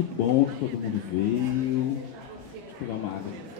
Que bom que todo mundo veio. Deixa eu pegar uma água.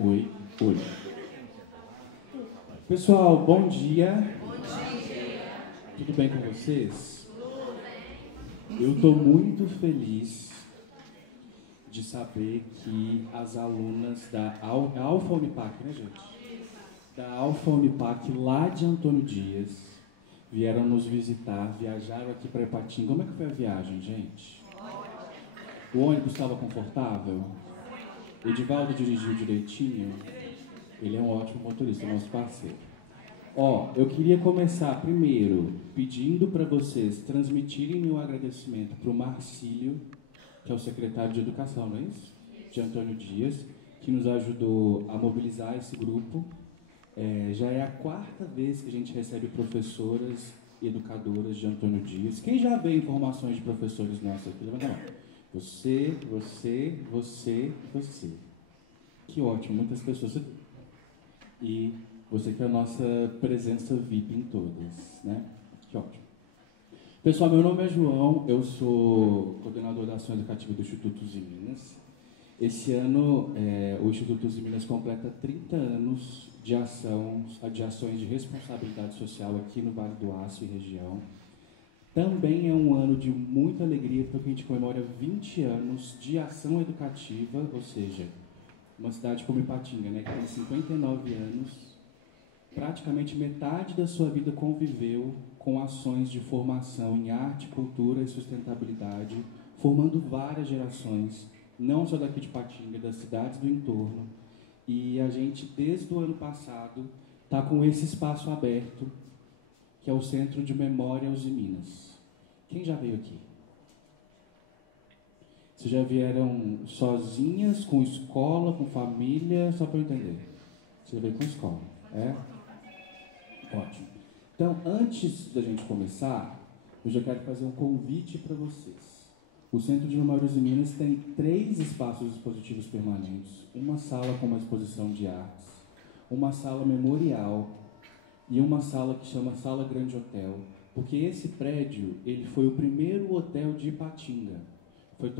Oi, oi. Pessoal, bom dia. Bom dia. Tudo bem com vocês? Tudo bem. Eu estou muito feliz de saber que as alunas da Alfa Unipac, né, gente? Da Alfa Unipac lá de Antônio Dias vieram nos visitar, viajaram aqui para Ipatinga. Como é que foi a viagem, gente? O ônibus estava confortável? Edivaldo dirigiu direitinho? Ele é um ótimo motorista, nosso parceiro. Eu queria começar primeiro pedindo para vocês transmitirem meu agradecimento para o Marcílio, que é o secretário de Educação, não é isso? De Antônio Dias, que nos ajudou a mobilizar esse grupo. Já é a 4ª vez que a gente recebe professoras e educadoras de Antônio Dias. Quem já vê informações de professores nossos aqui? Levanta a mão. Você. Que ótimo, muitas pessoas. E você que é a nossa presença VIP em todas, né? Que ótimo. Pessoal, meu nome é João, eu sou coordenador da ação educativa do Instituto Uzi Minas. Esse ano, o Instituto Uzi Minas completa 30 anos de ações de responsabilidade social aqui no Vale do Aço e região. Também é um ano de muita alegria, porque a gente comemora 20 anos de ação educativa, ou seja, uma cidade como Ipatinga, né, que tem 59 anos, praticamente metade da sua vida conviveu com ações de formação em arte, cultura e sustentabilidade, formando várias gerações, não só daqui de Ipatinga, das cidades do entorno. E a gente, desde o ano passado, está com esse espaço aberto, que é o Centro de Memória Uzi Minas. Quem já veio aqui? Vocês já vieram sozinhas, com escola, com família? Só para eu entender. Você já veio com escola, é? Ótimo. Então, antes da gente começar, eu já quero fazer um convite para vocês. O Centro de Memória Uzi Minas tem 3 espaços expositivos permanentes, uma sala com uma exposição de artes, uma sala memorial e uma sala que chama Sala Grande Hotel, porque esse prédio ele foi o primeiro hotel de Ipatinga. Foi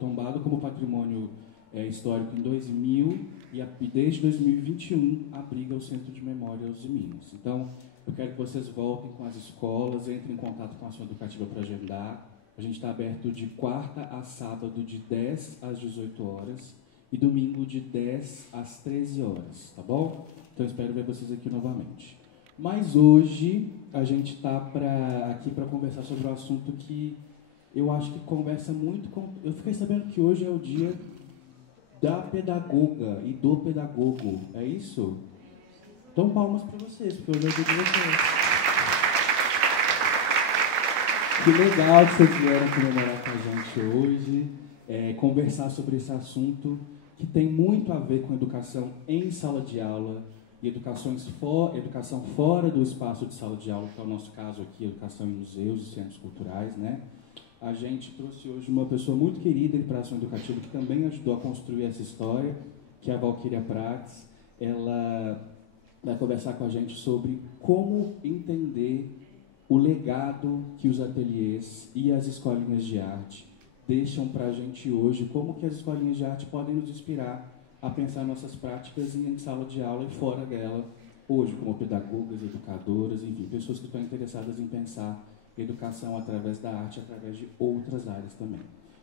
tombado como patrimônio histórico em 2000 e desde 2021 abriga o Centro de Memória Uzi Minas. Então, eu quero que vocês voltem com as escolas, entrem em contato com a ação educativa para agendar. A gente está aberto de quarta a sábado, de 10 às 18 horas e domingo de 10 às 13 horas, tá bom? Então, espero ver vocês aqui novamente. Mas hoje a gente está aqui para conversar sobre um assunto que eu acho que conversa muito com... Eu fiquei sabendo que hoje é o dia da pedagoga e do pedagogo, é isso? Então palmas para vocês, porque hoje é o dia de vocês. Que legal que vocês vieram comemorar com a gente hoje, conversar sobre esse assunto que tem muito a ver com educação em sala de aula, e educação fora do espaço de sala de aula, que é o nosso caso aqui, educação em museus e centros culturais, né? A gente trouxe hoje uma pessoa muito querida para a ação educativa, que também ajudou a construir essa história, que é a Valquíria Prates. Ela vai conversar com a gente sobre como entender o legado que os ateliês e as escolinhas de arte deixam para a gente hoje, como que as escolinhas de arte podem nos inspirar a pensar nossas práticas em sala de aula e fora dela, hoje, como pedagogas, educadoras, enfim, pessoas que estão interessadas em pensar educação através da arte, através de outras áreas também.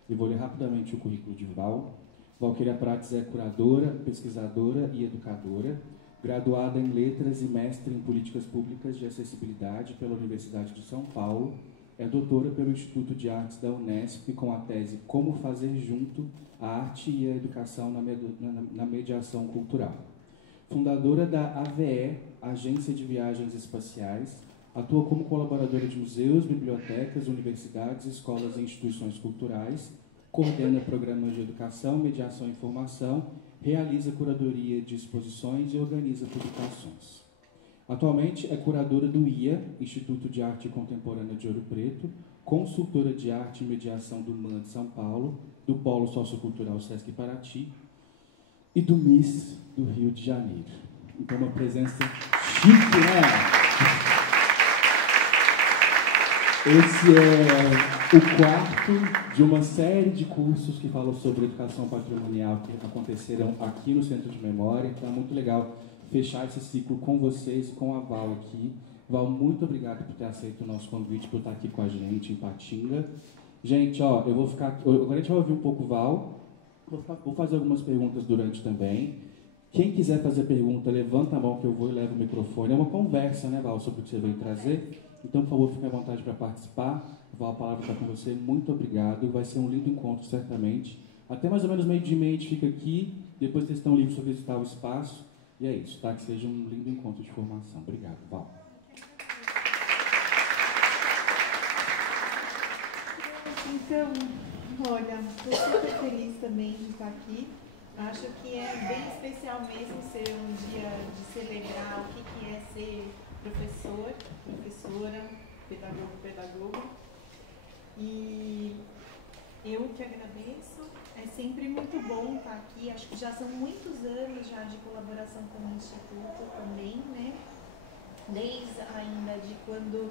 Eu vou ler rapidamente o currículo de Valquíria Prates é curadora, pesquisadora e educadora, graduada em Letras e mestre em Políticas Públicas de Acessibilidade pela Universidade de São Paulo, é doutora pelo Instituto de Artes da Unesp com a tese Como Fazer Junto a Arte e a Educação na Mediação Cultural. Fundadora da AVE, Agência de Viagens Espaciais, Atua como colaboradora de museus, bibliotecas, universidades, escolas e instituições culturais, coordena programas de educação, mediação e formação, realiza curadoria de exposições e organiza publicações. Atualmente é curadora do IA, Instituto de Arte Contemporânea de Ouro Preto, consultora de arte e mediação do MAN de São Paulo, do Polo Sociocultural Sesc Paraty e do MIS do Rio de Janeiro. Então, uma presença chique, né? Esse é o quarto de uma série de cursos que falam sobre educação patrimonial que aconteceram aqui no Centro de Memória. Então, é muito legal fechar esse ciclo com vocês e com a Val aqui. Val, muito obrigado por ter aceito o nosso convite, por estar aqui com a gente em Patinga. Gente, ó, eu vou ficar... Agora a gente vai ouvir um pouco o Val. Vou fazer algumas perguntas durante também. Quem quiser fazer pergunta, levanta a mão que eu vou e levo o microfone. É uma conversa, né, Val, sobre o que você veio trazer. Então, por favor, fique à vontade para participar. Val, a palavra está com você. Muito obrigado. Vai ser um lindo encontro, certamente. Até mais ou menos meio-dia e meia a gente fica aqui. Depois vocês estão livres para visitar o espaço. E é isso, tá? Que seja um lindo encontro de formação. Obrigado, Val. Então, olha, estou super feliz também de estar aqui. Acho que é bem especial mesmo ser um dia de celebrar o que é ser professor, professora, pedagogo, pedagoga. E eu que agradeço. É sempre muito bom estar aqui. Acho que já são muitos anos já de colaboração com o Instituto também, né? Desde ainda de quando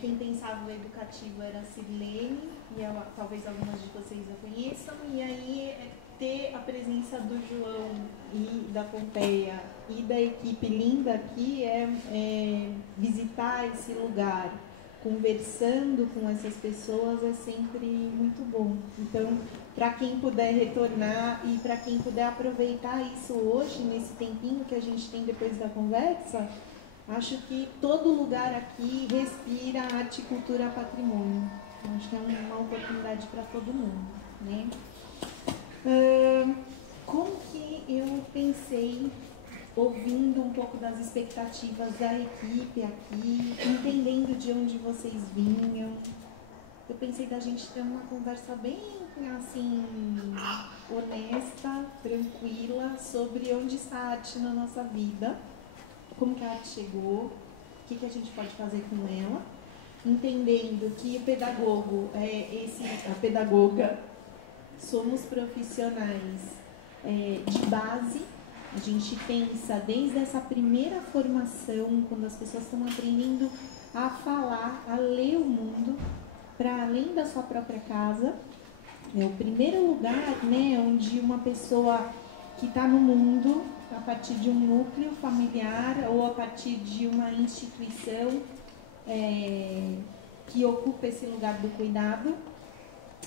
quem pensava o educativo era a Sirlene, e talvez algumas de vocês a conheçam, e aí ter a presença do João e da Pompeia e da equipe linda aqui é visitar esse lugar, conversando com essas pessoas é sempre muito bom. Então, para quem puder retornar e para quem puder aproveitar isso hoje, nesse tempinho que a gente tem depois da conversa, acho que todo lugar aqui respira arte, cultura, patrimônio. Acho que é uma oportunidade para todo mundo, né? Como que eu pensei, ouvindo um pouco das expectativas da equipe aqui, entendendo de onde vocês vinham, eu pensei da gente ter uma conversa bem, assim, honesta, tranquila, sobre onde está a arte na nossa vida, como que a arte chegou, o que a gente pode fazer com ela, entendendo que o pedagogo, a pedagoga, somos profissionais de base. A gente pensa desde essa primeira formação, quando as pessoas estão aprendendo a falar, a ler o mundo, para além da sua própria casa. É o primeiro lugar, né, onde uma pessoa que está no mundo, a partir de um núcleo familiar ou a partir de uma instituição que ocupa esse lugar do cuidado,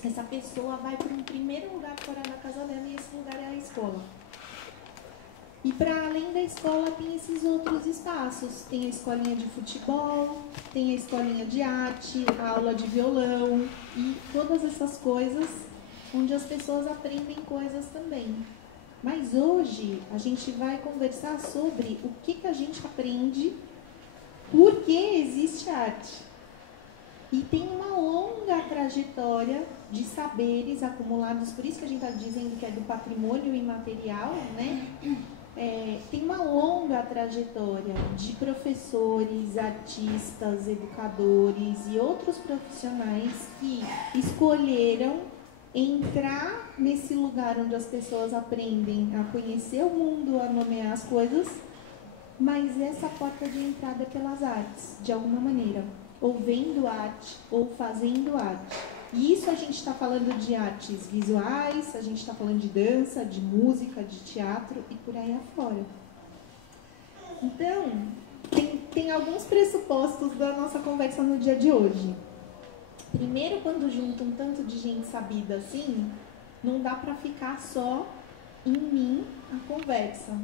essa pessoa vai para um primeiro lugar fora da casa dela, e esse lugar é a escola. E para além da escola tem esses outros espaços, tem a escolinha de futebol, tem a escolinha de arte, a aula de violão e todas essas coisas onde as pessoas aprendem coisas também. Mas hoje a gente vai conversar sobre o que a gente aprende, por que existe arte. E tem uma longa trajetória de saberes acumulados, por isso que a gente está dizendo que é do patrimônio imaterial, né? Tem uma longa trajetória de professores, artistas, educadores e outros profissionais que escolheram entrar nesse lugar onde as pessoas aprendem a conhecer o mundo, a nomear as coisas, mas essa porta de entrada é pelas artes, de alguma maneira, ou vendo arte, ou fazendo arte. E isso a gente está falando de artes visuais, a gente está falando de dança, de música, de teatro e por aí afora. Então, tem alguns pressupostos da nossa conversa no dia de hoje. Primeiro, quando junta um tanto de gente sabida assim, não dá para ficar só em mim a conversa.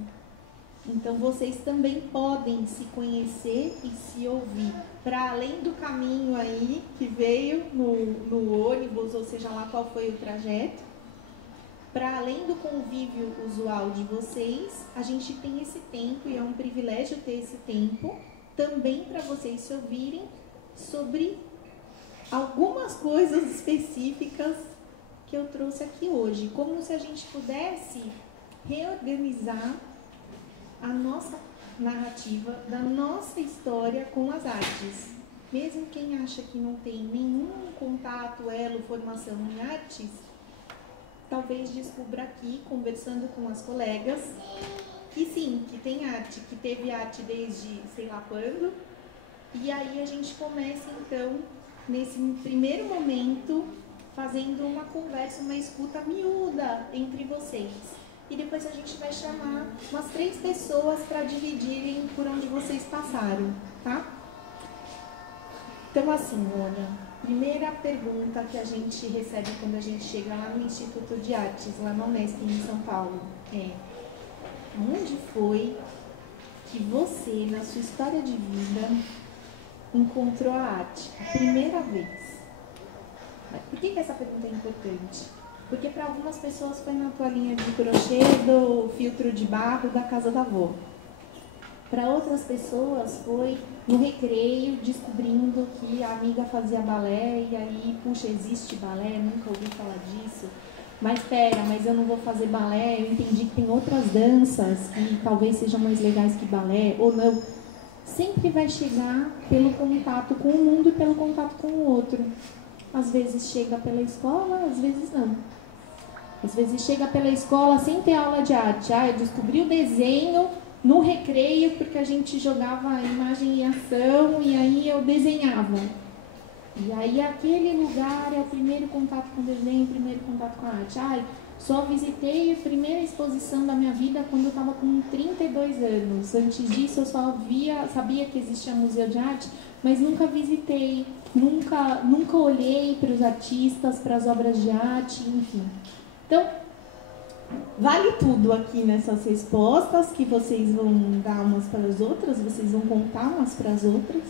Então, vocês também podem se conhecer e se ouvir. Para além do caminho aí que veio no ônibus, ou seja lá qual foi o trajeto, para além do convívio usual de vocês, a gente tem esse tempo, e é um privilégio ter esse tempo, também para vocês se ouvirem sobre algumas coisas específicas que eu trouxe aqui hoje, como se a gente pudesse reorganizar a nossa narrativa da nossa história com as artes. Mesmo quem acha que não tem nenhum contato, elo, formação em artes, talvez descubra aqui, conversando com as colegas, que sim, que tem arte, que teve arte desde sei lá quando, e aí a gente começa então, nesse primeiro momento, fazendo uma conversa, uma escuta miúda entre vocês. E depois a gente vai chamar umas 3 pessoas para dividirem por onde vocês passaram, tá? Então assim, olha, primeira pergunta que a gente recebe quando a gente chega lá no Instituto de Artes, lá na Unesp, em São Paulo, é: onde foi que você, na sua história de vida, encontrou a arte a primeira vez? Por que essa pergunta é importante? Porque para algumas pessoas foi na toalhinha de crochê do filtro de barro da casa da avó. Para outras pessoas foi no recreio, descobrindo que a amiga fazia balé e aí, puxa, existe balé, nunca ouvi falar disso. Mas pera, mas eu não vou fazer balé, eu entendi que tem outras danças que talvez sejam mais legais que balé, ou não. Sempre vai chegar pelo contato com o mundo e pelo contato com o outro. Às vezes chega pela escola, às vezes não. Às vezes chega pela escola sem ter aula de arte. Ah, eu descobri o desenho no recreio porque a gente jogava imagem e ação e aí eu desenhava. E aí aquele lugar é o primeiro contato com o desenho, o primeiro contato com a arte. Ah, só visitei a primeira exposição da minha vida quando eu estava com 32 anos. Antes disso eu só sabia que existia museu de arte, mas nunca visitei, nunca olhei para os artistas, para as obras de arte, enfim. Então, vale tudo aqui nessas respostas que vocês vão dar umas para as outras, vocês vão contar umas para as outras.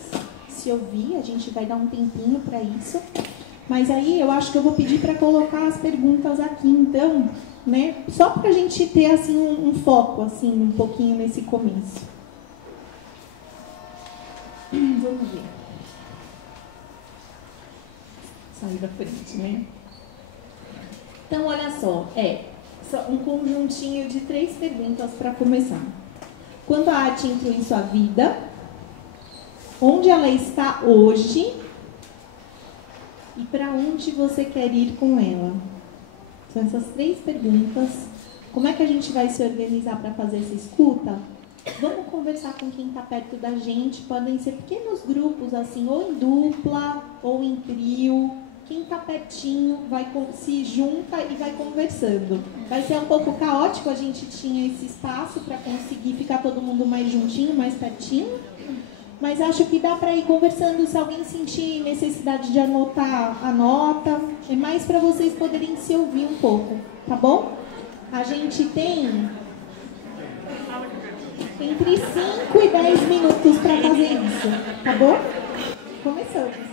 Se ouvir, a gente vai dar um tempinho para isso. Mas aí eu acho que eu vou pedir para colocar as perguntas aqui, então, né? Só para a gente ter assim um foco, assim, um pouquinho nesse começo. Vamos ver. Sair da frente, né? Então, olha só, um conjuntinho de 3 perguntas para começar. Quando a arte entrou em sua vida, onde ela está hoje e para onde você quer ir com ela? São essas 3 perguntas. Como é que a gente vai se organizar para fazer essa escuta? Vamos conversar com quem está perto da gente. Podem ser pequenos grupos, assim, ou em dupla, ou em trio. Quem está pertinho se junta e vai conversando. Vai ser um pouco caótico, a gente tinha esse espaço para conseguir ficar todo mundo mais juntinho, mais pertinho. Mas acho que dá para ir conversando. Se alguém sentir necessidade de anotar, anota. É mais para vocês poderem se ouvir um pouco, tá bom? A gente tem entre 5 e 10 minutos para fazer isso, tá bom? Começamos.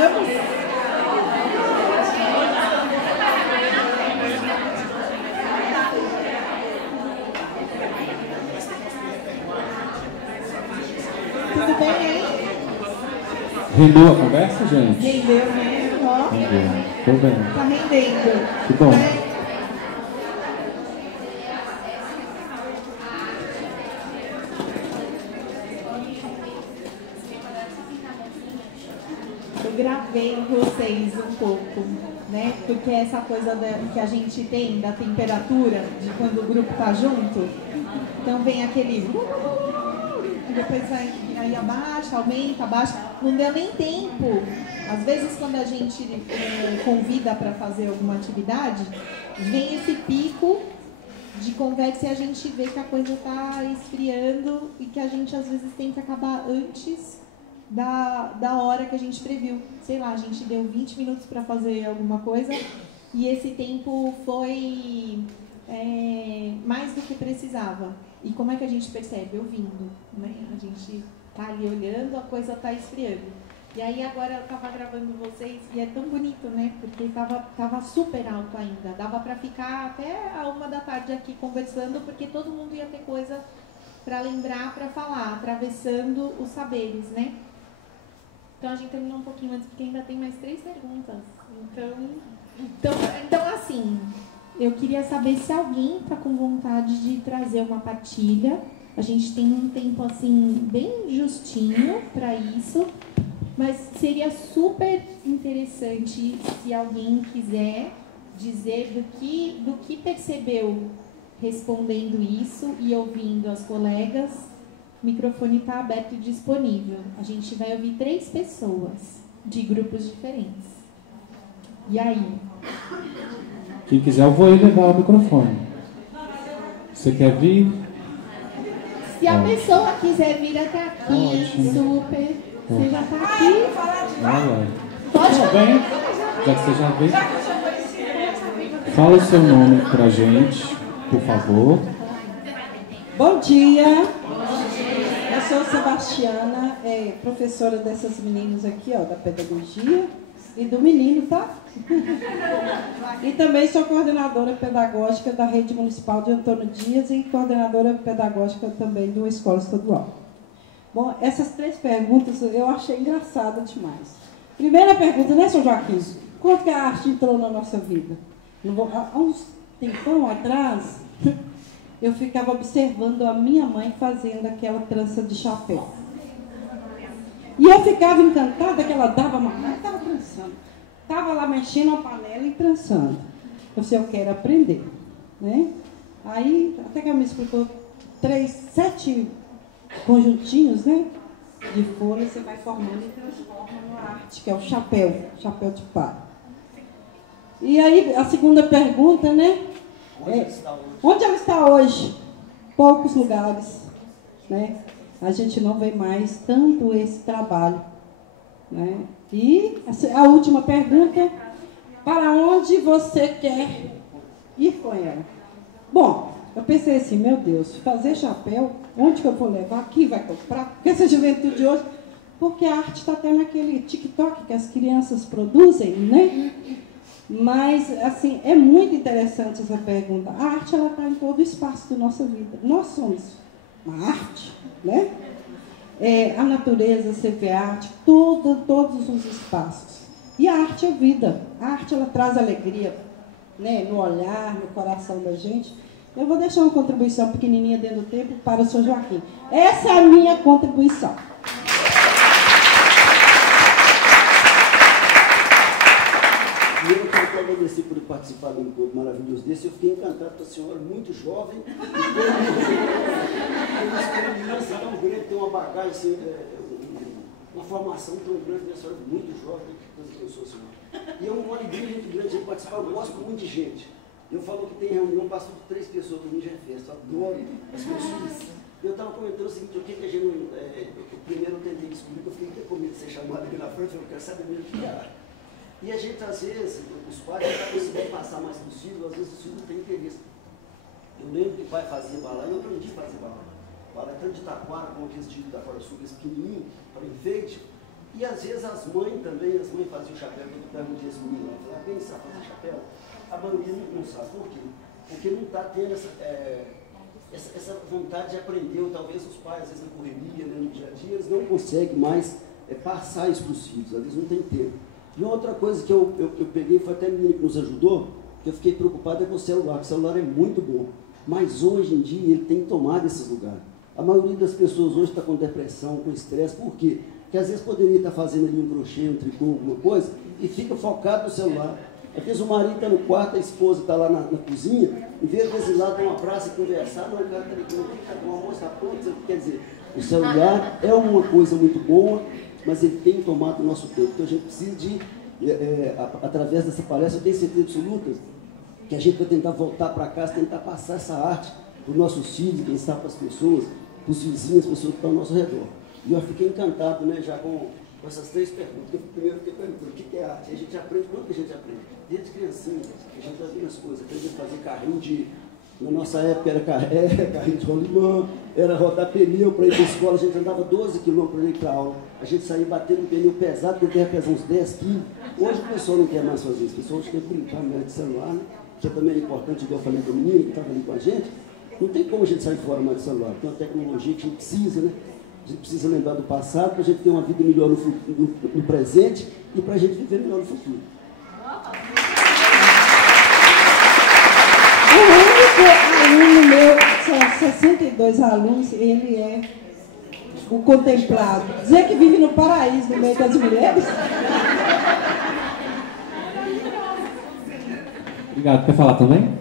Vamos? Tudo bem, hein? Rendeu a conversa, gente? Rendeu, né? Ó. Rendeu. Tô vendo. Tá rendendo. Que bom. Eu gravei vocês um pouco, né? Porque essa coisa que a gente tem da temperatura, de quando o grupo tá junto, então vem aquele... E depois vai, aí abaixa, aumenta, abaixa. Não deu nem tempo. Às vezes, quando a gente convida para fazer alguma atividade, vem esse pico de conversa e a gente vê que a coisa está esfriando e que a gente, às vezes, tem que acabar antes da hora que a gente previu. Sei lá, a gente deu 20 minutos para fazer alguma coisa e esse tempo foi mais do que precisava. E como é que a gente percebe? Ouvindo, né? A gente tá ali olhando, a coisa tá esfriando. E aí agora eu tava gravando vocês e é tão bonito, né? Porque tava super alto ainda. Dava para ficar até a 1 da tarde aqui conversando, porque todo mundo ia ter coisa para lembrar, para falar, atravessando os saberes, né? Então a gente terminou um pouquinho antes, porque ainda tem mais 3 perguntas. Então assim... Eu queria saber se alguém está com vontade de trazer uma partilha. A gente tem um tempo assim bem justinho para isso, mas seria super interessante se alguém quiser dizer do que percebeu respondendo isso e ouvindo as colegas. O microfone está aberto e disponível. A gente vai ouvir 3 pessoas de grupos diferentes. E aí? Quem quiser, eu vou levar o microfone. Você quer vir? Se a pessoa quiser vir até aqui, ótimo. Super. Você já está aqui? Pode vem. Já que você já veio. Fala o seu nome pra gente, por favor. Bom dia. Eu sou Sebastiana, professora dessas meninas aqui, ó, da pedagogia. E do menino, tá? E também sou coordenadora pedagógica da Rede Municipal de Antônio Dias e coordenadora pedagógica também de uma escola estadual. Bom, essas 3 perguntas eu achei engraçada demais. Primeira pergunta, né, Sr. Joaquim? Quando que a arte entrou na nossa vida? Há uns tempão atrás, eu ficava observando a minha mãe fazendo aquela trança de chapéu. E eu ficava encantada que ela dava mamãe, estava trançando. Estava lá mexendo a panela e trançando. Eu falei, eu quero aprender. Né? Aí, até que ela me explicou 7 conjuntinhos, né, de folha, você vai formando e transforma numa arte, que é o chapéu de palha. E aí, a segunda pergunta, né? Onde ela está hoje? Poucos lugares, né? A gente não vê mais tanto esse trabalho, né? E a última pergunta, para onde você quer ir com ela? Bom, eu pensei assim, meu Deus, fazer chapéu, onde que eu vou levar? Quem vai comprar? Porque essa juventude de hoje, porque a arte está até naquele TikTok que as crianças produzem, né? Mas, assim, é muito interessante essa pergunta. A arte, ela está em todo o espaço da nossa vida. Nós somos uma arte, né? A natureza, você vê a arte, todos os espaços. E a arte é vida. A arte, ela traz alegria, né, no olhar, no coração da gente. Eu vou deixar uma contribuição pequenininha dentro do tempo para o Sr. Joaquim. Essa é a minha contribuição. E eu quero agradecer por participar de um encontro maravilhoso desse. Eu fiquei encantado com a senhora, muito jovem. Uma experiência tão grande, tem uma bagagem, assim, uma formação tão grande, a senhora é muito jovem, coisa que eu sou, senhora. E é uma alegria muito grande de participar, eu gosto muito de gente. Eu falo que tem reunião, passo de 3 pessoas, para mim já é festa, eu adoro as pessoas. Eu estava comentando o seguinte, o que a gente primeiro eu tentei descobrir, que eu fiquei até com medo de ser chamado aqui na frente, eu quero saber mesmo o que é arte. E a gente, às vezes, os pais não estão conseguindo passar mais para os filhos, às vezes os filhos não têm interesse. Eu lembro que o pai fazia balé, eu aprendi a fazer balé. Balé tanto de taquara, como aqueles de da Fora Sul, esse pequenininho, para enfeite. E às vezes as mães também, as mães faziam chapéu, quando eu perguntei esse menino, alguém sabe fazer chapéu? A maioria não sabe. Por quê? Porque não está tendo essa vontade de aprender, ou talvez os pais, às vezes na correria, né, no dia a dia, eles não conseguem mais passar isso para os filhos, às vezes não tem tempo. E uma outra coisa que eu peguei, foi até a menina que nos ajudou, que eu fiquei preocupado com o celular, porque o celular é muito bom, mas hoje em dia ele tem tomado esses lugares. A maioria das pessoas hoje está com depressão, com estresse, por quê? Porque às vezes poderia estar fazendo ali um crochê, um tricô, alguma coisa, e fica focado no celular. Às vezes o marido está no quarto, a esposa está lá na cozinha, em vez de ir lá para uma praça e conversar, não, o cara está ali com o almoço, está pronto. Quer dizer, o celular é uma coisa muito boa, mas ele tem tomado o nosso tempo. Então a gente precisa de, através dessa palestra, eu tenho certeza absoluta que a gente vai tentar voltar para casa, tentar passar essa arte para os nossos filhos, quem sabe para as pessoas, para os vizinhos, as pessoas que estão ao nosso redor. E eu fiquei encantado, né, já com essas 3 perguntas. Eu primeiro fiquei perguntando o que é arte. E a gente aprende, quanto que a gente aprende? Desde criancinha, a gente fazia as coisas, aprende a fazer carrinho de... Na nossa época era carrinho de rolimã, era rodar pneu para ir para a escola, a gente andava 12 quilômetros para ir para a aula. A gente saía batendo um pneu pesado, que devia pesar uns 10 quilos. Hoje o pessoal não quer mais fazer isso, o pessoal hoje quer brincar melhor de celular, né? Que também é importante, igual eu falei com o menino que estava ali com a gente. Não tem como a gente sair fora mais do celular, tem uma tecnologia que a gente precisa, né? A gente precisa lembrar do passado para a gente ter uma vida melhor no presente e para a gente viver melhor no futuro. O único aluno meu, são 62 alunos, ele é o contemplado. Dizer que vive no paraíso, no meio das mulheres. Obrigado. Quer falar também?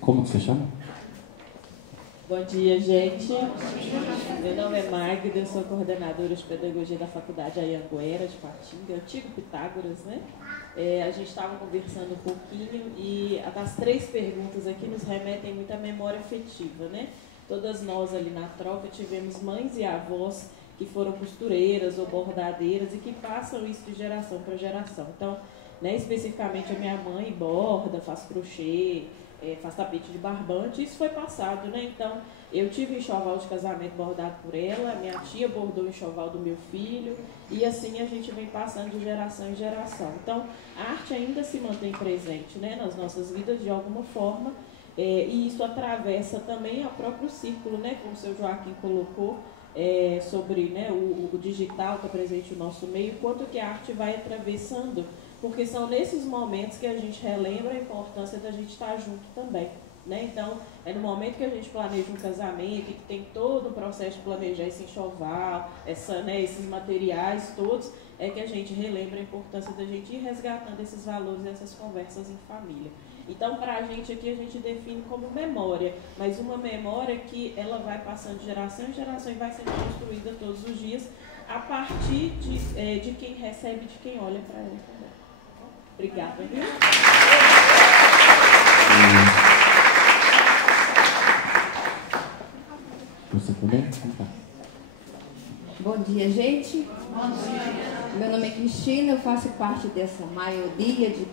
Como que você chama? Bom dia, gente. Meu nome é Magda, eu sou coordenadora de pedagogia da Faculdade Anhanguera de Patinga, antigo Pitágoras, né? A gente estava conversando um pouquinho e as 3 perguntas aqui nos remetem muito à memória afetiva, né? Todas nós ali na troca tivemos mães e avós que foram costureiras ou bordadeiras e que passam isso de geração para geração. Então, né, especificamente a minha mãe borda, faz crochê, faz tapete de barbante, isso foi passado, né? Então, eu tive um enxoval de casamento bordado por ela, minha tia bordou o enxoval do meu filho, e assim a gente vem passando de geração em geração. Então, a arte ainda se mantém presente, né, nas nossas vidas de alguma forma, e isso atravessa também o próprio círculo, né, como o seu Joaquim colocou, sobre, né, o digital que é presente no nosso meio, quanto que a arte vai atravessando, porque são nesses momentos que a gente relembra a importância da gente estar junto também, né? Então, é no momento que a gente planeja um casamento e que tem todo o processo de planejar esse enxoval, né, esses materiais todos, é que a gente relembra a importância da gente ir resgatando esses valores e essas conversas em família. Então, para a gente aqui, a gente define como memória, mas uma memória que ela vai passando de geração em geração e vai sendo construída todos os dias a partir de quem recebe, de quem olha para ela também. Obrigada. Você também? Bom dia, gente. Bom dia. Meu nome é Cristina, eu faço parte dessa maioria de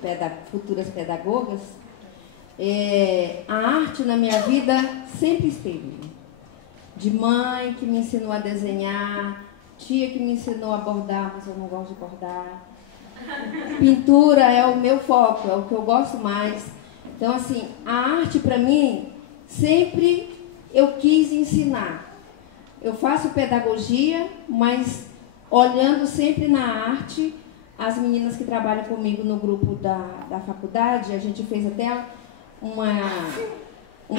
futuras pedagogas. A arte na minha vida sempre esteve. De mãe que me ensinou a desenhar, tia que me ensinou a bordar, mas eu não gosto de bordar. Pintura é o meu foco, é o que eu gosto mais. Então, assim, a arte para mim, sempre eu quis ensinar. Eu faço pedagogia, mas olhando sempre na arte. As meninas que trabalham comigo no grupo da faculdade, a gente fez até um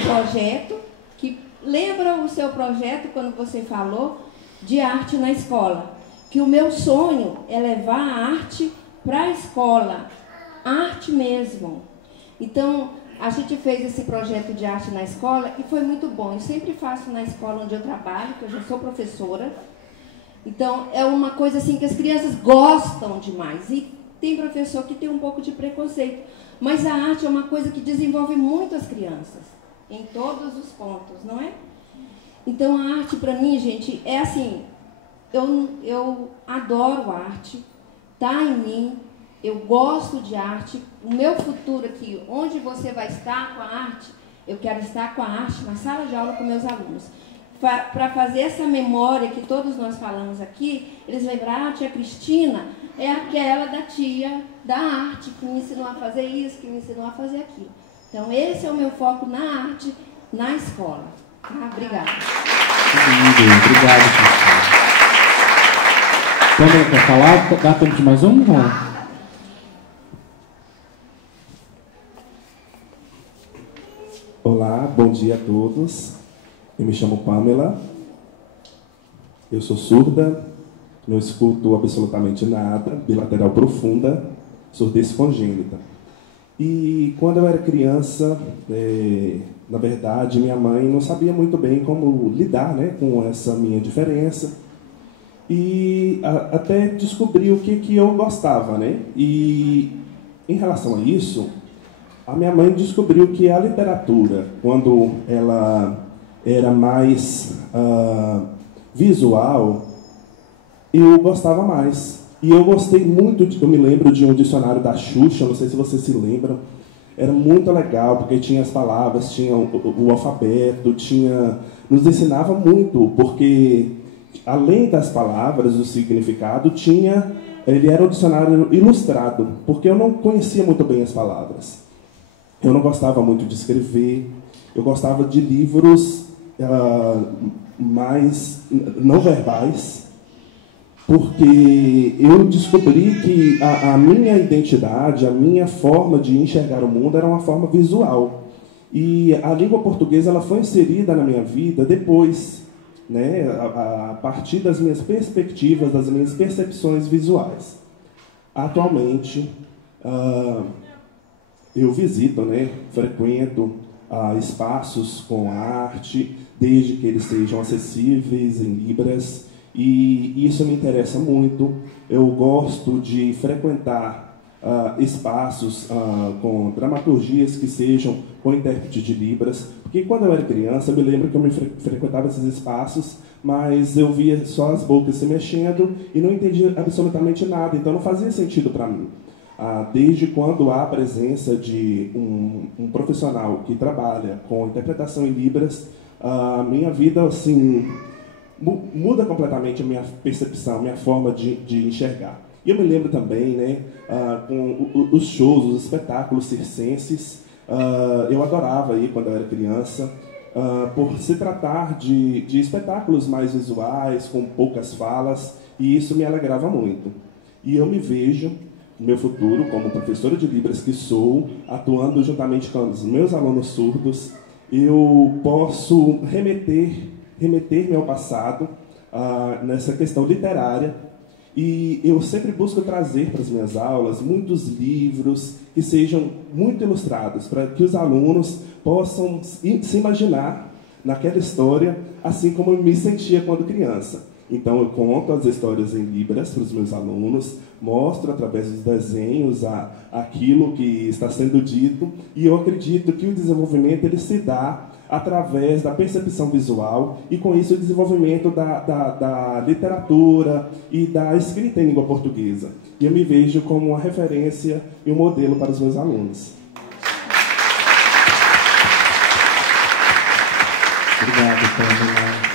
projeto que lembra o seu projeto quando você falou de arte na escola. Que o meu sonho é levar a arte para a escola, arte mesmo. Então, a gente fez esse projeto de arte na escola e foi muito bom. Eu sempre faço na escola onde eu trabalho, que eu já sou professora. Então, é uma coisa assim que as crianças gostam demais. E tem professor que tem um pouco de preconceito. Mas a arte é uma coisa que desenvolve muito as crianças, em todos os pontos, não é? Então, a arte para mim, gente, é assim, eu adoro arte, está em mim, eu gosto de arte. O meu futuro aqui, onde você vai estar com a arte, eu quero estar com a arte na sala de aula com meus alunos, para fazer essa memória que todos nós falamos aqui, eles lembraram, a tia Cristina é aquela da tia da arte, que me ensinou a fazer isso, que me ensinou a fazer aquilo. Então, esse é o meu foco na arte, na escola. Tá? Obrigada. Obrigado, Cristina. Quando quer falar, dá tempo de mais um? Olá, bom dia a todos. Eu me chamo Pamela. Eu sou surda, não escuto absolutamente nada, bilateral profunda, surdez congênita. E quando eu era criança, na verdade, minha mãe não sabia muito bem como lidar, né, com essa minha diferença. E até descobri o que eu gostava, né? E em relação a isso, a minha mãe descobriu que a literatura, quando ela era mais visual, eu gostava mais. E eu gostei muito, eu me lembro de um dicionário da Xuxa, não sei se vocês se lembram, era muito legal, porque tinha as palavras, tinha o alfabeto, nos ensinava muito, porque além das palavras, do significado, ele era um dicionário ilustrado, porque eu não conhecia muito bem as palavras. Eu não gostava muito de escrever, eu gostava de livros mais não verbais, porque eu descobri que a minha identidade, a minha forma de enxergar o mundo era uma forma visual. E a língua portuguesa ela foi inserida na minha vida depois, né, a partir das minhas perspectivas, das minhas percepções visuais. Atualmente, eu visito, né, frequento espaços com arte, desde que eles sejam acessíveis em Libras, e isso me interessa muito. Eu gosto de frequentar espaços com dramaturgias que sejam com intérprete de Libras, porque quando eu era criança, eu me lembro que eu frequentava esses espaços, mas eu via só as bocas se mexendo e não entendia absolutamente nada, então não fazia sentido para mim. Desde quando há a presença de um profissional que trabalha com interpretação em Libras, a minha vida assim, muda completamente a minha percepção, a minha forma de enxergar. E eu me lembro também, né, com os shows, os espetáculos circenses, eu adorava ir quando eu era criança, por se tratar de espetáculos mais visuais, com poucas falas, e isso me alegrava muito. E eu me vejo, no meu futuro, como professora de Libras que sou, atuando juntamente com os meus alunos surdos, eu posso remeter-me ao passado, nessa questão literária, e eu sempre busco trazer para as minhas aulas muitos livros que sejam muito ilustrados, para que os alunos possam se imaginar naquela história, assim como eu me sentia quando criança. Então, eu conto as histórias em Libras para os meus alunos, mostro através dos desenhos aquilo que está sendo dito, e eu acredito que o desenvolvimento ele se dá através da percepção visual e, com isso, o desenvolvimento da literatura e da escrita em língua portuguesa. E eu me vejo como uma referência e um modelo para os meus alunos. Obrigado, Pamela.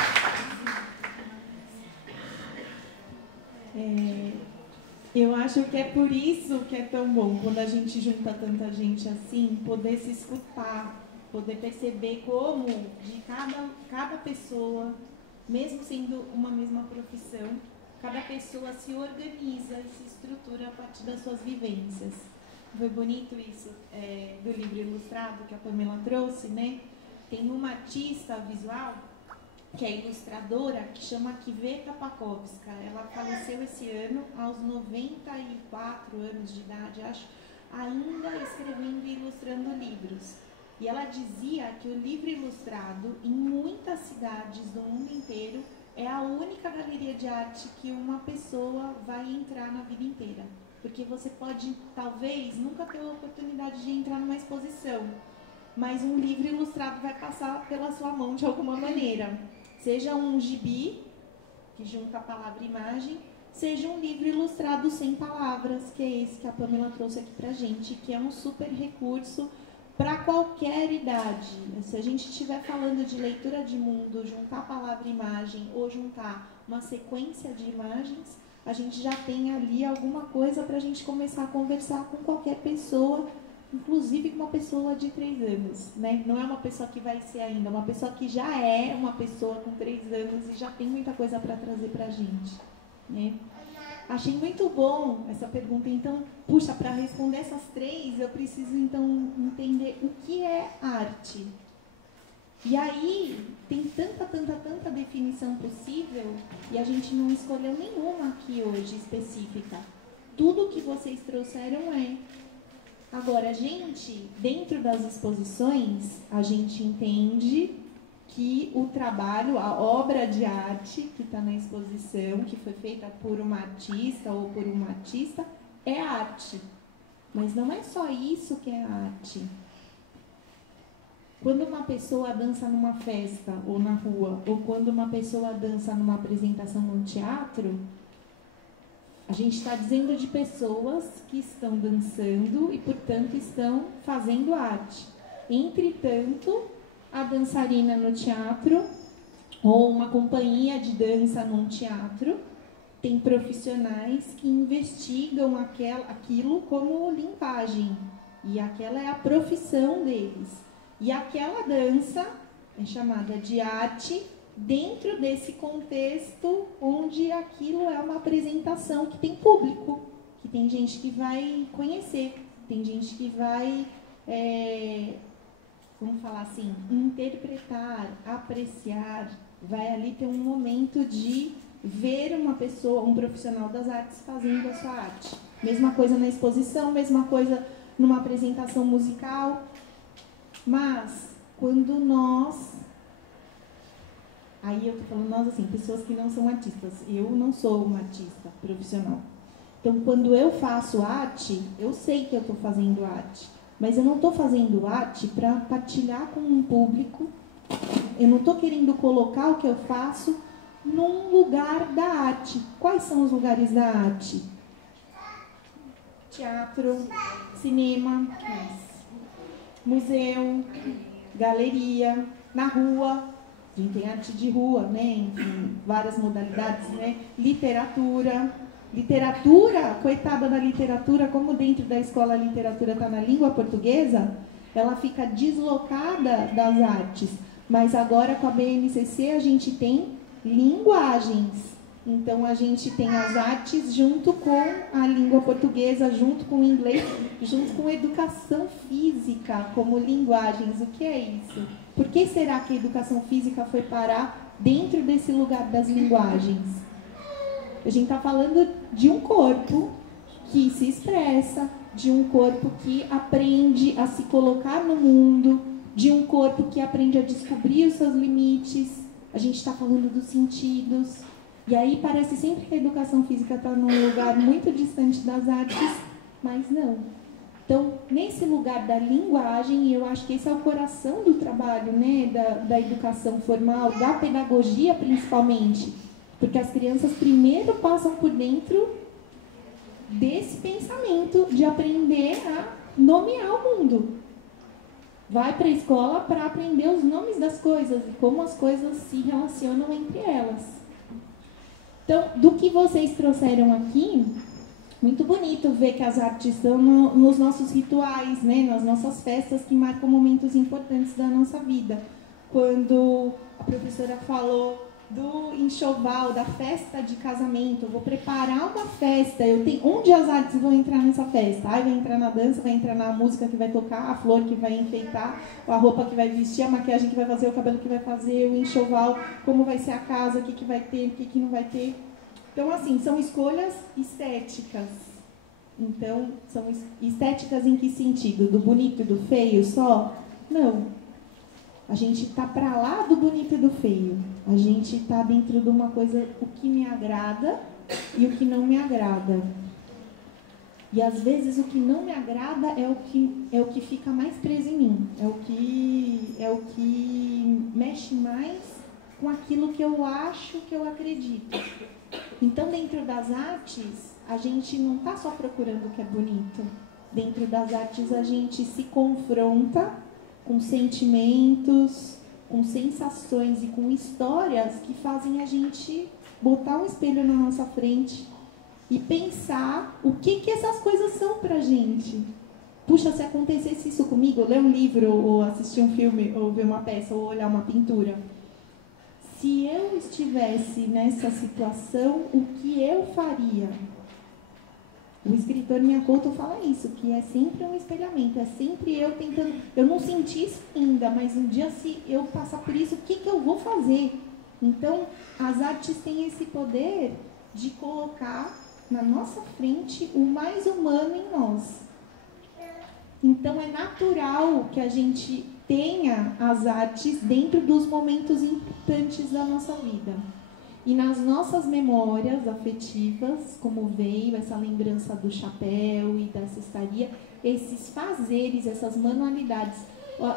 Eu acho que é por isso que é tão bom, quando a gente junta tanta gente assim, poder se escutar, poder perceber como de cada pessoa, mesmo sendo uma mesma profissão, cada pessoa se organiza e se estrutura a partir das suas vivências. Foi bonito isso do livro ilustrado que a Pamela trouxe, né? Tem uma artista visual que é ilustradora, que chama Kiveta Pakovska. Ela faleceu esse ano, aos 94 anos de idade, acho, ainda escrevendo e ilustrando livros. E ela dizia que o livro ilustrado, em muitas cidades do mundo inteiro, é a única galeria de arte que uma pessoa vai entrar na vida inteira. Porque você pode, talvez, nunca ter a oportunidade de entrar numa exposição, mas um livro ilustrado vai passar pela sua mão de alguma maneira. Seja um gibi, que junta a palavra e imagem, seja um livro ilustrado sem palavras, que é esse que a Pamela trouxe aqui pra gente, que é um super recurso para qualquer idade. Se a gente estiver falando de leitura de mundo, juntar palavra e imagem ou juntar uma sequência de imagens, a gente já tem ali alguma coisa para a gente começar a conversar com qualquer pessoa, inclusive com uma pessoa de 3 anos, né? Não é uma pessoa que vai ser ainda, é uma pessoa que já é uma pessoa com 3 anos e já tem muita coisa para trazer para a gente, né? Achei muito bom essa pergunta. Então, puxa, para responder essas 3, eu preciso, então, entender o que é arte. E aí, tem tanta definição possível e a gente não escolheu nenhuma aqui hoje específica. Tudo que vocês trouxeram é. Agora, a gente, dentro das exposições, a gente entende que o trabalho, a obra de arte que está na exposição, que foi feita por uma artista ou por um artista, é arte. Mas não é só isso que é arte. Quando uma pessoa dança numa festa ou na rua, ou quando uma pessoa dança numa apresentação no teatro, a gente está dizendo de pessoas que estão dançando e, portanto, estão fazendo arte. Entretanto, a dançarina no teatro ou uma companhia de dança num teatro tem profissionais que investigam aquilo como linguagem. E aquela é a profissão deles. E aquela dança é chamada de arte dentro desse contexto onde aquilo é uma apresentação que tem público, que tem gente que vai conhecer, tem gente que vai, vamos falar assim, interpretar, apreciar, vai ali ter um momento de ver uma pessoa, um profissional das artes fazendo a sua arte. Mesma coisa na exposição, mesma coisa numa apresentação musical. Mas, quando nós... Aí eu estou falando nós assim, pessoas que não são artistas. Eu não sou uma artista profissional. Então, quando eu faço arte, eu sei que eu estou fazendo arte. Mas eu não estou fazendo arte para partilhar com um público. Eu não estou querendo colocar o que eu faço num lugar da arte. Quais são os lugares da arte? Teatro, cinema, museu, galeria, na rua. A gente tem arte de rua, né? Enfim, várias modalidades, né? Literatura. Literatura, coitada da literatura, como dentro da escola a literatura está na língua portuguesa, ela fica deslocada das artes. Mas agora com a BNCC a gente tem linguagens. Então a gente tem as artes junto com a língua portuguesa, junto com o inglês, junto com educação física como linguagens. O que é isso? Por que será que a educação física foi parar dentro desse lugar das linguagens? A gente está falando de um corpo que se expressa, de um corpo que aprende a se colocar no mundo, de um corpo que aprende a descobrir os seus limites. A gente está falando dos sentidos. E aí parece sempre que a educação física está num lugar muito distante das artes, mas não. Então, nesse lugar da linguagem, eu acho que esse é o coração do trabalho, né, da educação formal, da pedagogia principalmente. Porque as crianças primeiro passam por dentro desse pensamento de aprender a nomear o mundo. Vai para a escola para aprender os nomes das coisas e como as coisas se relacionam entre elas. Então, do que vocês trouxeram aqui, muito bonito ver que as artes estão nos nossos rituais, né, nas nossas festas que marcam momentos importantes da nossa vida. Quando a professora falou do enxoval, da festa de casamento, eu vou preparar uma festa, onde as artes vão entrar nessa festa? Vai entrar na dança, vai entrar na música que vai tocar, a flor que vai enfeitar, a roupa que vai vestir, a maquiagem que vai fazer, o cabelo que vai fazer, o enxoval, como vai ser a casa, o que vai ter, o que não vai ter. Então, assim, são escolhas estéticas. Então, são estéticas em que sentido? Do bonito e do feio só? Não. A gente está para lá do bonito e do feio. A gente está dentro de uma coisa, o que me agrada e o que não me agrada. E às vezes o que não me agrada é o que fica mais preso em mim. É o que mexe mais com aquilo que eu acho, que eu acredito. Então, dentro das artes, a gente não está só procurando o que é bonito. Dentro das artes a gente se confronta com sentimentos, com sensações e com histórias que fazem a gente botar um espelho na nossa frente e pensar o que essas coisas são pra gente. Puxa, se acontecesse isso comigo, ler um livro, ou assistir um filme, ou ver uma peça, ou olhar uma pintura. Se eu estivesse nessa situação, o que eu faria? O escritor Miyakoto fala isso, que é sempre um espelhamento, é sempre eu tentando... Eu não senti isso ainda, mas um dia, se eu passar por isso, o que eu vou fazer? Então, as artes têm esse poder de colocar na nossa frente o mais humano em nós. Então, é natural que a gente tenha as artes dentro dos momentos importantes da nossa vida. E nas nossas memórias afetivas, como veio essa lembrança do chapéu e da cestaria, esses fazeres, essas manualidades,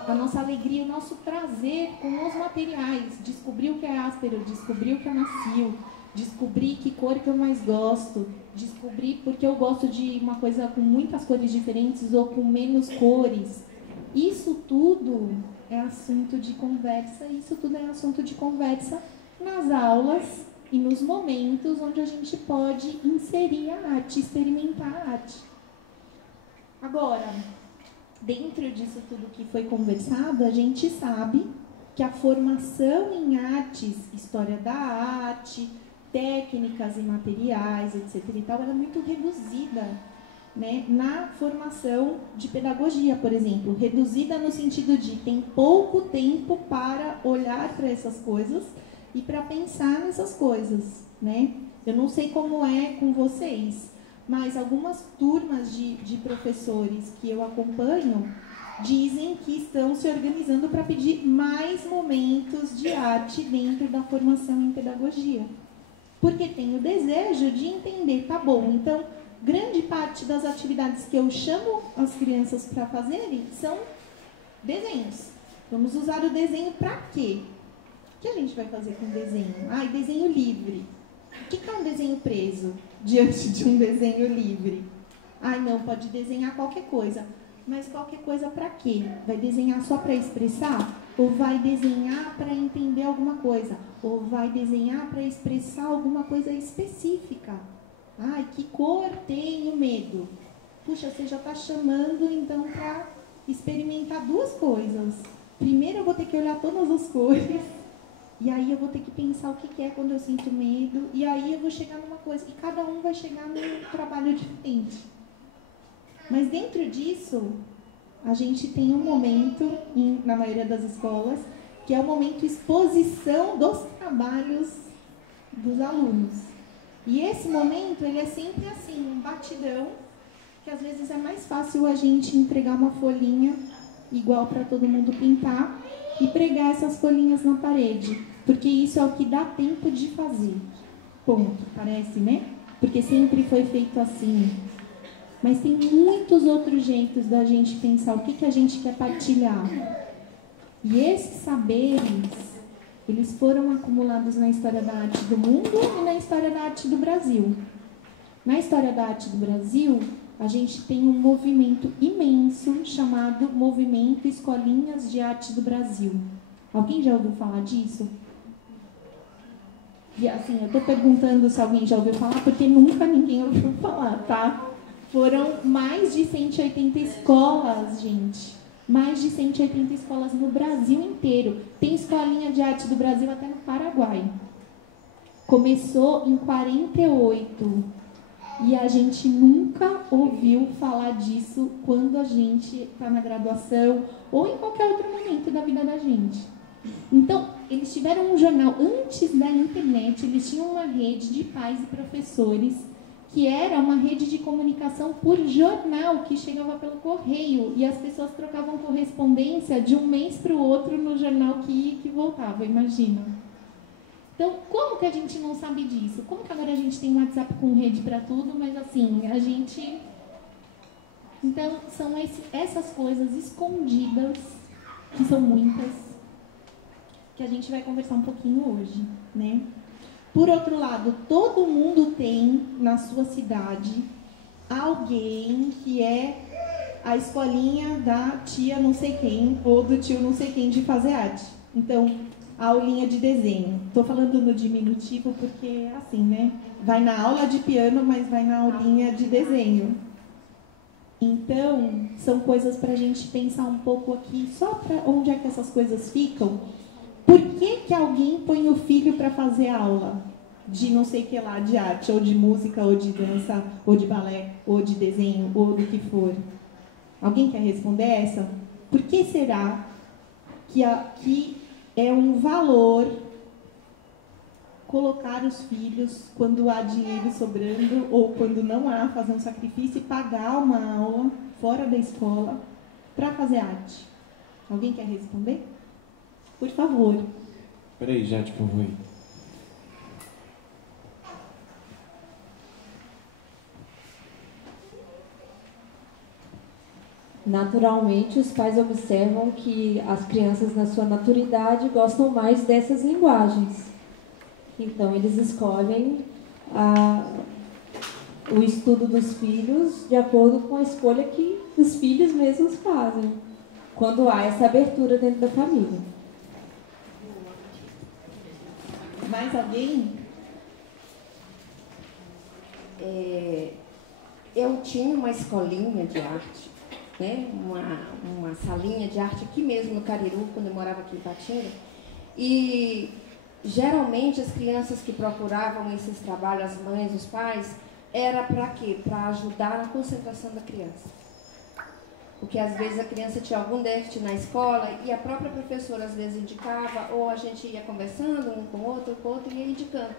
a nossa alegria, o nosso prazer com os materiais, descobrir o que é áspero, descobrir o que é macio, descobrir que cor que eu mais gosto, descobrir porque eu gosto de uma coisa com muitas cores diferentes ou com menos cores. Isso tudo é assunto de conversa, isso tudo é assunto de conversa nas aulas e nos momentos onde a gente pode inserir a arte, experimentar a arte. Agora, dentro disso tudo que foi conversado, a gente sabe que a formação em artes, história da arte, técnicas e materiais, etc. e tal, ela é muito reduzida, né? Na formação de pedagogia, por exemplo, reduzida no sentido de tem pouco tempo para olhar para essas coisas e para pensar nessas coisas, né? Eu não sei como é com vocês, mas algumas turmas de professores que eu acompanho dizem que estão se organizando para pedir mais momentos de arte dentro da formação em pedagogia. Porque tem o desejo de entender, tá bom, então, grande parte das atividades que eu chamo as crianças para fazerem são desenhos. Vamos usar o desenho para quê? O que a gente vai fazer com desenho? Desenho livre. O que é um desenho preso diante de um desenho livre? Não, pode desenhar qualquer coisa. Mas qualquer coisa para quê? Vai desenhar só para expressar? Ou vai desenhar para entender alguma coisa? Ou vai desenhar para expressar alguma coisa específica? Que cor tem o medo? Puxa, você já está chamando então para experimentar duas coisas. Primeiro eu vou ter que olhar todas as cores, e aí eu vou ter que pensar o que é quando eu sinto medo, e aí eu vou chegar numa coisa, e cada um vai chegar num trabalho diferente. Mas dentro disso, a gente tem um momento, na maioria das escolas, que é o momento exposição dos trabalhos dos alunos. E esse momento, ele é sempre assim, um batidão, que às vezes é mais fácil a gente entregar uma folhinha igual para todo mundo pintar e pregar essas folhinhas na parede, porque isso é o que dá tempo de fazer. Ponto, parece, né? Porque sempre foi feito assim. Mas tem muitos outros jeitos da gente pensar o que a gente quer partilhar. E esses saberes, eles foram acumulados na história da arte do mundo e na história da arte do Brasil. Na história da arte do Brasil, a gente tem um movimento imenso chamado Movimento Escolinhas de Arte do Brasil. Alguém já ouviu falar disso? E assim, eu estou perguntando se alguém já ouviu falar, porque nunca ninguém ouviu falar, tá? Foram mais de 180 escolas, gente. Mais de 180 escolas no Brasil inteiro. Tem escolinha de arte do Brasil até no Paraguai. Começou em 48. E a gente nunca ouviu falar disso quando a gente está na graduação ou em qualquer outro momento da vida da gente. Então, eles tiveram um jornal antes da internet, eles tinham uma rede de pais e professores que era uma rede de comunicação por jornal que chegava pelo correio e as pessoas trocavam correspondência de um mês para o outro no jornal que ia e que voltava, imagina. Então, como que a gente não sabe disso? Como que agora a gente tem um WhatsApp com rede para tudo, mas assim, a gente... Então, são essas coisas escondidas, que são muitas, que a gente vai conversar um pouquinho hoje, né? Por outro lado, todo mundo tem na sua cidade alguém que é a escolinha da tia não sei quem ou do tio não sei quem de fazer arte. Então, a aulinha de desenho. Estou falando no diminutivo porque é assim, né? Vai na aula de piano, mas vai na aulinha de desenho. Então, são coisas para a gente pensar um pouco aqui, só para onde é que essas coisas ficam. Por que alguém põe o filho para fazer aula de não sei o que lá, de arte, ou de música, ou de dança, ou de balé, ou de desenho, ou do que for? Alguém quer responder essa? Por que será que é um valor colocar os filhos, quando há dinheiro sobrando, ou quando não há, fazer um sacrifício e pagar uma aula fora da escola para fazer arte? Alguém quer responder? Por favor. Peraí, Jade, por favor. Naturalmente, os pais observam que as crianças, na sua maturidade, gostam mais dessas linguagens. Então, eles escolhem o estudo dos filhos de acordo com a escolha que os filhos mesmos fazem, quando há essa abertura dentro da família. Mais alguém? Eu tinha uma escolinha de arte, né? uma salinha de arte aqui mesmo no Cariru, quando eu morava aqui em Patinga. E geralmente as crianças que procuravam esses trabalhos, as mães, os pais, era para quê? Para ajudar na concentração da criança. Porque às vezes a criança tinha algum déficit na escola e a própria professora às vezes indicava, ou a gente ia conversando um com o outro e ia indicando.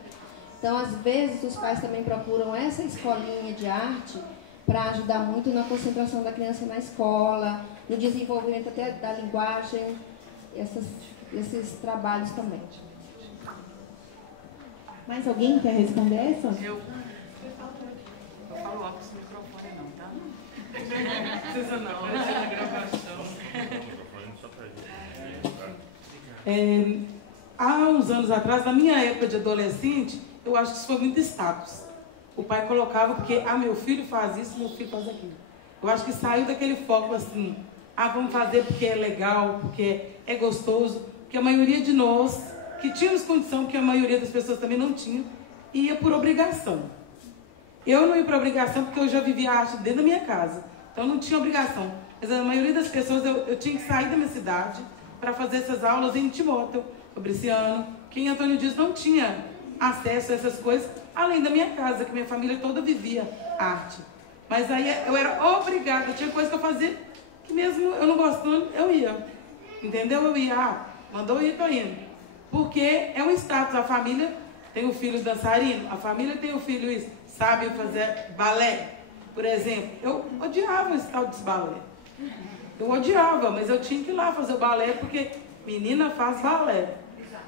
Então, às vezes, os pais também procuram essa escolinha de arte para ajudar muito na concentração da criança na escola, no desenvolvimento até da linguagem, esses trabalhos também. Mais alguém quer responder essa? Eu falo alto esse microfone não, tá? Não precisa não, é na gravação. Há uns anos atrás, na minha época de adolescente, eu acho que isso foi muito status. O pai colocava porque, meu filho faz isso, meu filho faz aquilo. Eu acho que saiu daquele foco assim, vamos fazer porque é legal, porque é gostoso, porque a maioria de nós, que tínhamos condição, que a maioria das pessoas também não tinha, ia por obrigação. Eu não ia por obrigação porque eu já vivia a arte dentro da minha casa, então não tinha obrigação. Mas a maioria das pessoas, eu tinha que sair da minha cidade para fazer essas aulas em Timóteo, Fabriciano, que em Antônio Dias não tinha acesso a essas coisas, além da minha casa, que minha família toda vivia arte. Mas aí eu era obrigada, tinha coisa que eu fazia que mesmo eu não gostando, eu ia. Entendeu? Eu ia, mandou ir, tô indo. Porque é um status, a família tem o filho dançarino, a família tem o filho sabe fazer balé, por exemplo. Eu odiava esse tal de balé. Eu odiava, mas eu tinha que ir lá fazer o balé, porque menina faz balé.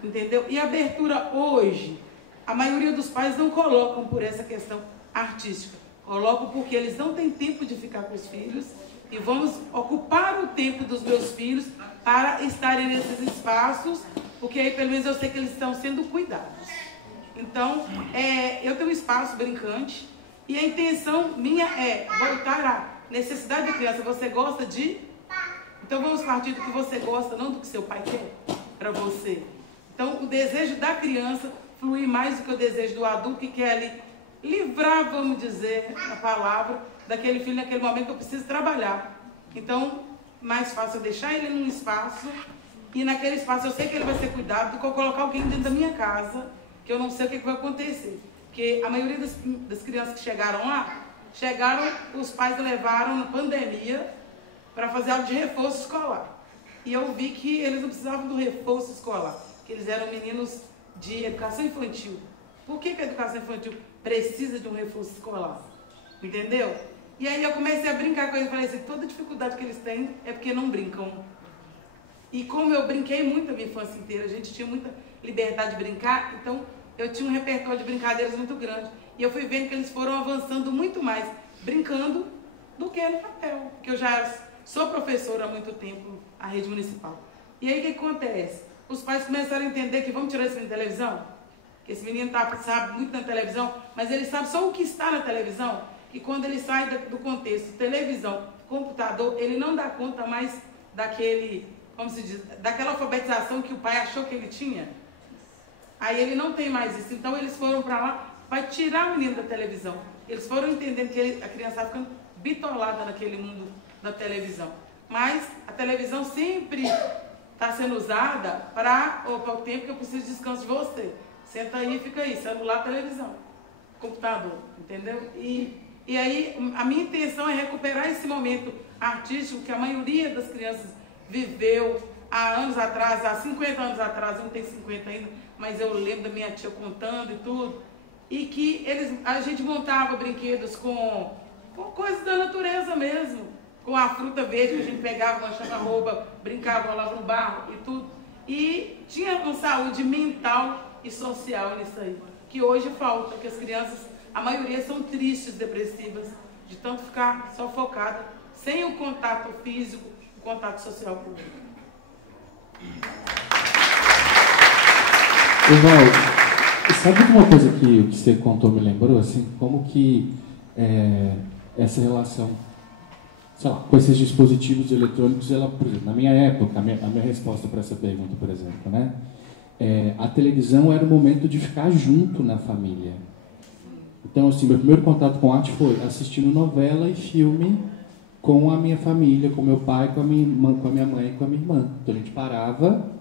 Entendeu? E a abertura hoje, a maioria dos pais não colocam por essa questão artística. Colocam porque eles não têm tempo de ficar com os filhos e vamos ocupar o tempo dos meus filhos para estarem nesses espaços, porque aí pelo menos eu sei que eles estão sendo cuidados. Então, eu tenho um espaço brincante e a intenção minha é voltar à necessidade da criança. Você gosta de? Então vamos partir do que você gosta, não do que seu pai quer para você. Então, o desejo da criança fluir mais do que o desejo do adulto que quer ali livrar, vamos dizer, a palavra, daquele filho naquele momento que eu preciso trabalhar. Então, mais fácil eu deixar ele num espaço e naquele espaço eu sei que ele vai ser cuidado do que eu colocar alguém dentro da minha casa, que eu não sei o que vai acontecer. Porque a maioria das crianças que chegaram lá, os pais levaram na pandemia para fazer algo de reforço escolar. E eu vi que eles não precisavam do reforço escolar, que eles eram meninos de educação infantil. Por que a educação infantil precisa de um reforço escolar? Entendeu? E aí eu comecei a brincar com eles, falei assim, toda dificuldade que eles têm é porque não brincam. E como eu brinquei muito a minha infância inteira, a gente tinha muita liberdade de brincar, então eu tinha um repertório de brincadeiras muito grande. E eu fui vendo que eles foram avançando muito mais brincando do que no papel. Porque eu já sou professora há muito tempo na rede municipal. E aí o que acontece? Os pais começaram a entender que vamos tirar esse menino da televisão, que esse menino sabe muito na televisão, mas ele sabe só o que está na televisão, e quando ele sai do contexto televisão computador, ele não dá conta mais daquele, como se diz, daquela alfabetização que o pai achou que ele tinha. Aí ele não tem mais isso. Então eles foram para lá, vai tirar o menino da televisão. Eles foram entendendo que a criança estava ficando bitolada naquele mundo da televisão. Mas a televisão sempre está sendo usada para o tempo que eu preciso de descanso de você. Senta aí e fica aí, celular, televisão, computador, entendeu? E aí a minha intenção é recuperar esse momento artístico que a maioria das crianças viveu há anos atrás, há 50 anos atrás, eu não tenho 50 ainda, mas eu lembro da minha tia contando e tudo. E que a gente montava brinquedos com coisas da natureza mesmo, com a fruta verde que a gente pegava, manchava a roupa, brincava, rolava no barro e tudo. E tinha uma saúde mental e social nisso aí, que hoje falta, que as crianças, a maioria são tristes, depressivas, de tanto ficar só focada, sem o contato físico, o contato social público. Evaldo, sabe uma coisa que você contou me lembrou, assim, como que essa relação, sei lá, com esses dispositivos eletrônicos, ela, por exemplo, na minha época, a minha resposta para essa pergunta, por exemplo, né? A televisão era o momento de ficar junto na família. Então, assim, meu primeiro contato com arte foi assistindo novela e filme com a minha família, com meu pai, com a minha mãe e com a minha irmã. Então a gente parava,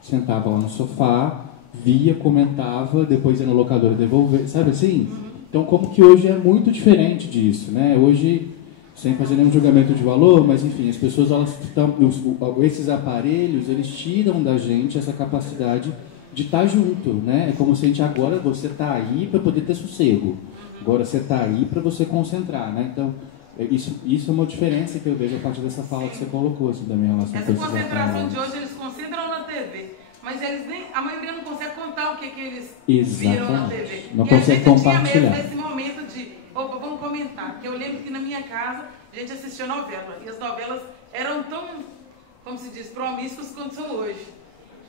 sentava lá no sofá, via, comentava, depois ia no locador devolver, sabe assim? Então, como que hoje é muito diferente disso, né? Hoje, sem fazer nenhum julgamento de valor, mas enfim, as pessoas, esses aparelhos, eles tiram da gente essa capacidade de estar junto, né? É como se a gente agora, você está aí para poder ter sossego, agora você está aí para você concentrar, né? Então, isso é uma diferença que eu vejo a partir dessa fala que você colocou, assim, da minha relação com esses aparelhos. Essa concentração de hoje, eles concentram na TV, mas a maioria não consegue contar o que eles viram na TV. Não consegue compartilhar. E a gente tinha mesmo esse momento de, opa, vamos comentar, porque eu lembro que na minha casa a gente assistia novela, e as novelas eram tão, como se diz, promíscuas quanto são hoje.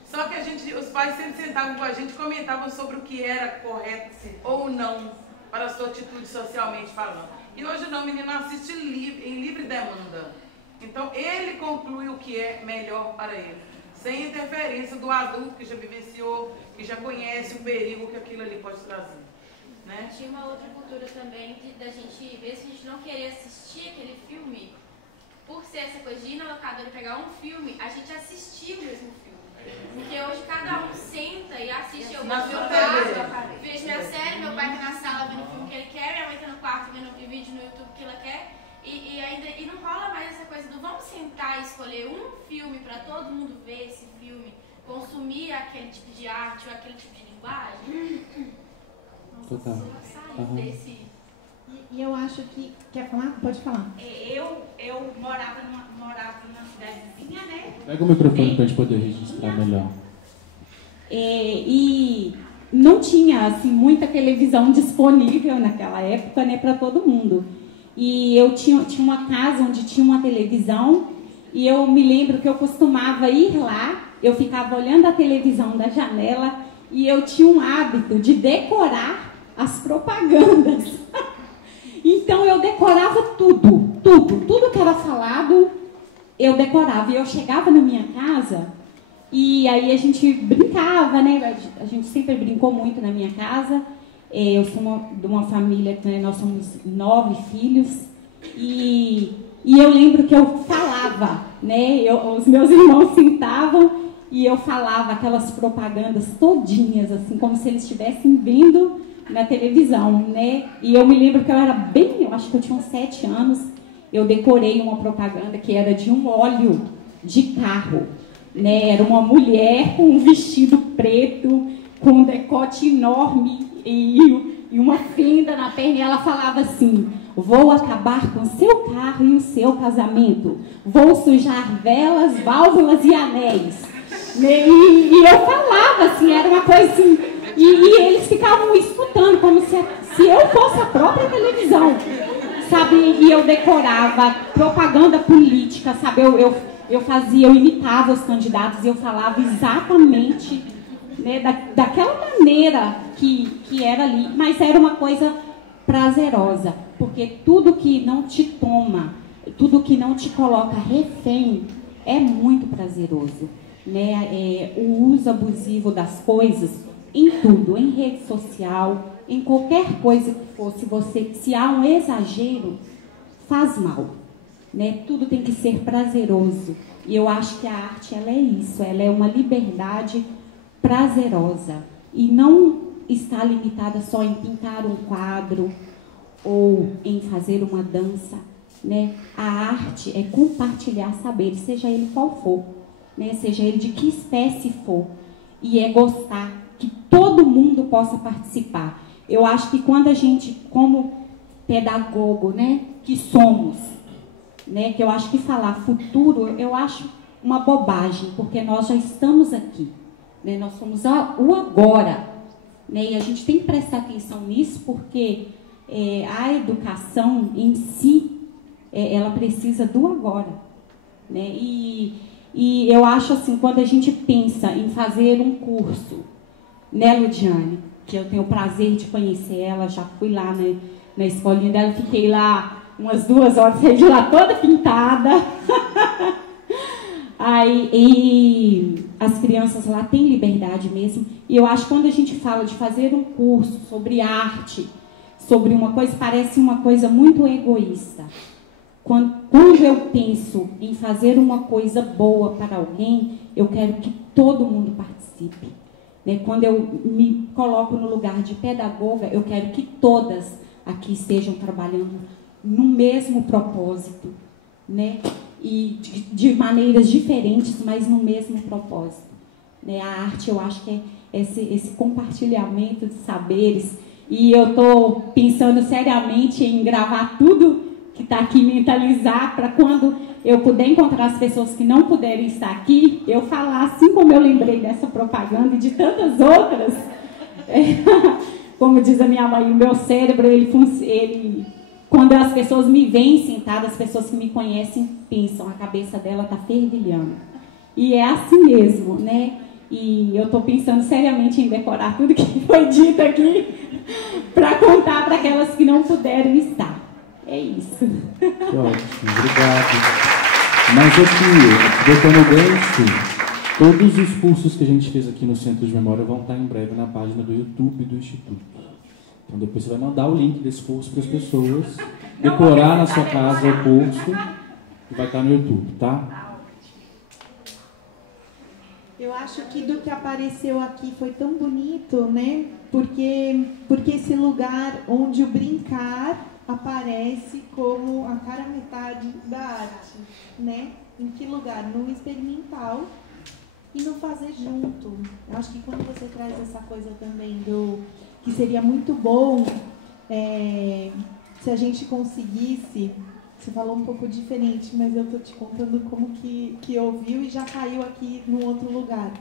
Só que os pais sempre sentavam com a gente e comentavam sobre o que era correto ou não para a sua atitude socialmente falando. E hoje não, o menino assiste em livre demanda. Então ele conclui o que é melhor para ele, sem interferência do adulto que já vivenciou, que já conhece o perigo que aquilo ali pode trazer. Né? Tinha uma outra cultura também da gente ver se a gente não queria assistir aquele filme, por ser essa coisa de ir na locadora e pegar um filme, a gente assistia o mesmo filme. Porque hoje cada um senta e assiste. Eu vejo meu quarto, vejo minha série, meu pai tá na sala vendo o filme que ele quer, minha mãe tá no quarto vendo o vídeo no YouTube que ela quer. E não rola mais essa coisa do vamos sentar e escolher um filme para todo mundo ver esse filme, consumir aquele tipo de arte ou aquele tipo de linguagem. Total. Desse... E eu acho que... Quer falar? Pode falar. Eu morava numa cidade vizinha, né? Pega o microfone para a gente poder registrar melhor. E não tinha, assim, muita televisão disponível naquela época, né, para todo mundo. E eu tinha uma casa onde tinha uma televisão e eu me lembro que eu costumava ir lá, eu ficava olhando a televisão da janela e eu tinha um hábito de decorar as propagandas. Então eu decorava tudo que era falado, eu decorava. E eu chegava na minha casa e aí a gente brincava, né? A gente sempre brincou muito na minha casa. Eu sou de uma família, né? Nós somos 9 filhos e eu lembro que eu falava, né? Os meus irmãos sentavam e eu falava aquelas propagandas todinhas, assim, como se eles estivessem vendo na televisão, né? E eu me lembro que eu acho que eu tinha uns 7 anos, eu decorei uma propaganda que era de um óleo de carro, né? Era uma mulher com um vestido preto, com um decote enorme e uma fenda na perna, e ela falava assim: vou acabar com o seu carro e o seu casamento, vou sujar velas, válvulas e anéis. E eu falava assim, era uma coisa assim. E eles ficavam escutando como se eu fosse a própria televisão, sabe? E eu decorava propaganda política, sabe? Eu imitava os candidatos e eu falava exatamente, né, daquela maneira que era ali. Mas era uma coisa prazerosa, porque tudo que não te toma tudo que não te coloca refém é muito prazeroso, né? O uso abusivo das coisas, em tudo, em rede social, em qualquer coisa que for, se há um exagero, faz mal, né? Tudo tem que ser prazeroso. E eu acho que a arte, ela é isso, ela é uma liberdade prazerosa. E não está limitada só em pintar um quadro ou em fazer uma dança, né? A arte é compartilhar saberes, seja ele qual for, né? Seja ele de que espécie for. E é gostar que todo mundo possa participar. Eu acho que quando a gente, como pedagogo, né, que somos, né, que eu acho que falar futuro, eu acho uma bobagem, porque nós já estamos aqui, né, nós somos o agora, né, e a gente tem que prestar atenção nisso, porque a educação em si, ela precisa do agora, né, e eu acho assim, quando a gente pensa em fazer um curso, né, Ludiane, que eu tenho o prazer de conhecer ela, já fui lá na escolinha dela, fiquei lá umas 2 horas, saí de lá toda pintada. Aí, e as crianças lá têm liberdade mesmo. E eu acho que quando a gente fala de fazer um curso sobre arte, sobre uma coisa, parece uma coisa muito egoísta. Quando eu penso em fazer uma coisa boa para alguém, eu quero que todo mundo participe. Né? Quando eu me coloco no lugar de pedagoga, eu quero que todas aqui estejam trabalhando no mesmo propósito, né? E de maneiras diferentes, mas no mesmo propósito. Né? A arte, eu acho que é esse compartilhamento de saberes. E eu estou pensando seriamente em gravar tudo que está aqui, mentalizar, para quando eu puder encontrar as pessoas que não puderem estar aqui, eu falar assim como eu lembrei dessa propaganda e de tantas outras. Como diz a minha mãe, o meu cérebro, ele quando as pessoas me veem sentada, as pessoas que me conhecem pensam, a cabeça dela está fervilhando. E é assim mesmo, né? E eu estou pensando seriamente em decorar tudo que foi dito aqui para contar para aquelas que não puderam estar. É isso. Ótimo, obrigado. Mas aqui, aproveitando o gancho, todos os cursos que a gente fez aqui no Centro de Memória vão estar em breve na página do YouTube do Instituto. Então depois você vai mandar o link desse curso para as pessoas, decorar na sua casa o curso e vai estar no YouTube, tá? Eu acho que do que apareceu aqui foi tão bonito, né? Porque esse lugar onde o brincar aparece como a cara metade da arte, né? Em que lugar? No experimental e no fazer junto. Eu acho que quando você traz essa coisa também do que seria muito bom se a gente conseguisse, você falou um pouco diferente, mas eu estou te contando como que ouviu e já caiu aqui num outro lugar.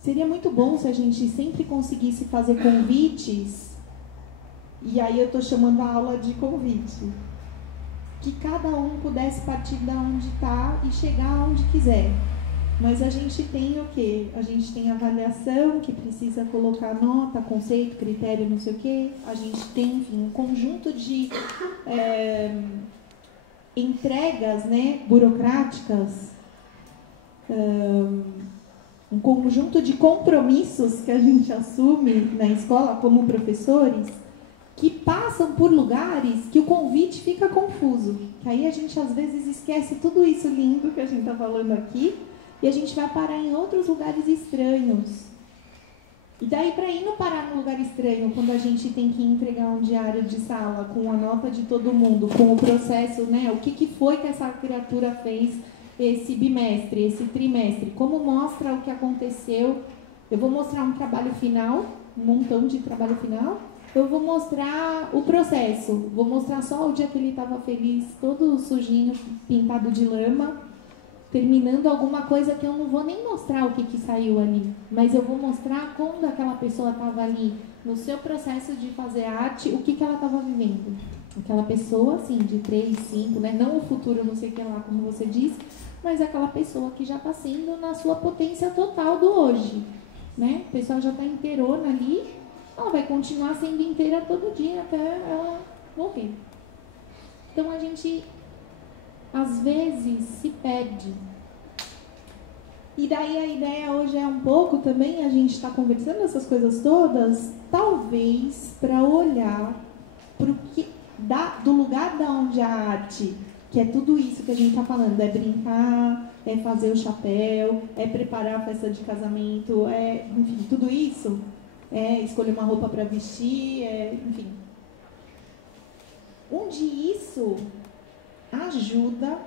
Seria muito bom se a gente sempre conseguisse fazer convites, e aí eu estou chamando a aula de convite, que cada um pudesse partir de onde está e chegar onde quiser. Mas a gente tem o quê? A gente tem avaliação, que precisa colocar nota, conceito, critério, não sei o quê. A gente tem, enfim, um conjunto de entregas, né, burocráticas, um conjunto de compromissos que a gente assume na escola como professores, que passam por lugares que o convite fica confuso. Que aí a gente, às vezes, esquece tudo isso lindo que a gente está falando aqui, e a gente vai parar em outros lugares estranhos. E daí, para ir não parar num lugar estranho, quando a gente tem que entregar um diário de sala com a nota de todo mundo, com o processo, né? O que foi que essa criatura fez esse bimestre, esse trimestre? Como mostra o que aconteceu? Eu vou mostrar um trabalho final, um montão de trabalho final. Eu vou mostrar o processo. Vou mostrar só o dia que ele estava feliz, todo sujinho, pintado de lama, terminando alguma coisa que eu não vou nem mostrar o que saiu ali, mas eu vou mostrar quando aquela pessoa estava ali, no seu processo de fazer arte, o que ela estava vivendo. Aquela pessoa, assim, de 3, 5, né? Não o futuro, não sei o que lá, como você disse, mas aquela pessoa que já está sendo na sua potência total do hoje, né? A pessoa já está inteirona ali, ela vai continuar sendo inteira todo dia até ela morrer. Então, a gente às vezes se perde. E daí a ideia hoje é um pouco também, a gente está conversando essas coisas todas, talvez para olhar pro que do lugar da onde a arte, que é tudo isso que a gente está falando, é brincar, é fazer o chapéu, é preparar a festa de casamento, enfim, tudo isso, é escolher uma roupa para vestir, enfim. Onde isso ajuda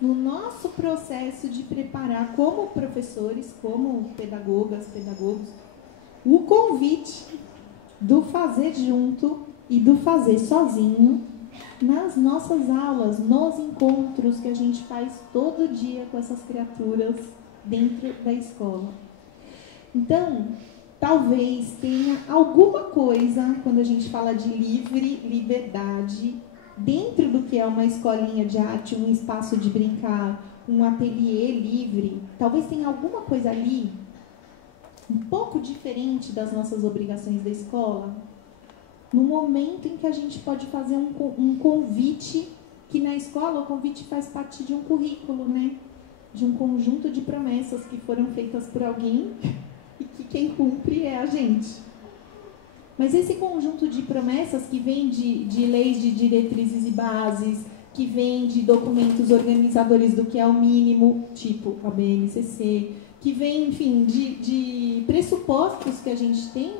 no nosso processo de preparar como professores, como pedagogas, pedagogos, o convite do fazer junto e do fazer sozinho nas nossas aulas, nos encontros que a gente faz todo dia com essas criaturas dentro da escola. Então, talvez tenha alguma coisa, quando a gente fala de liberdade, dentro do que é uma escolinha de arte, um espaço de brincar, um ateliê livre, talvez tenha alguma coisa ali um pouco diferente das nossas obrigações da escola, no momento em que a gente pode fazer um convite, que na escola o convite faz parte de um currículo, né? De um conjunto de promessas que foram feitas por alguém e que quem cumpre é a gente. Mas esse conjunto de promessas que vem de leis de diretrizes e bases, que vem de documentos organizadores do que é o mínimo, tipo a BNCC, que vem, enfim, de pressupostos que a gente tem,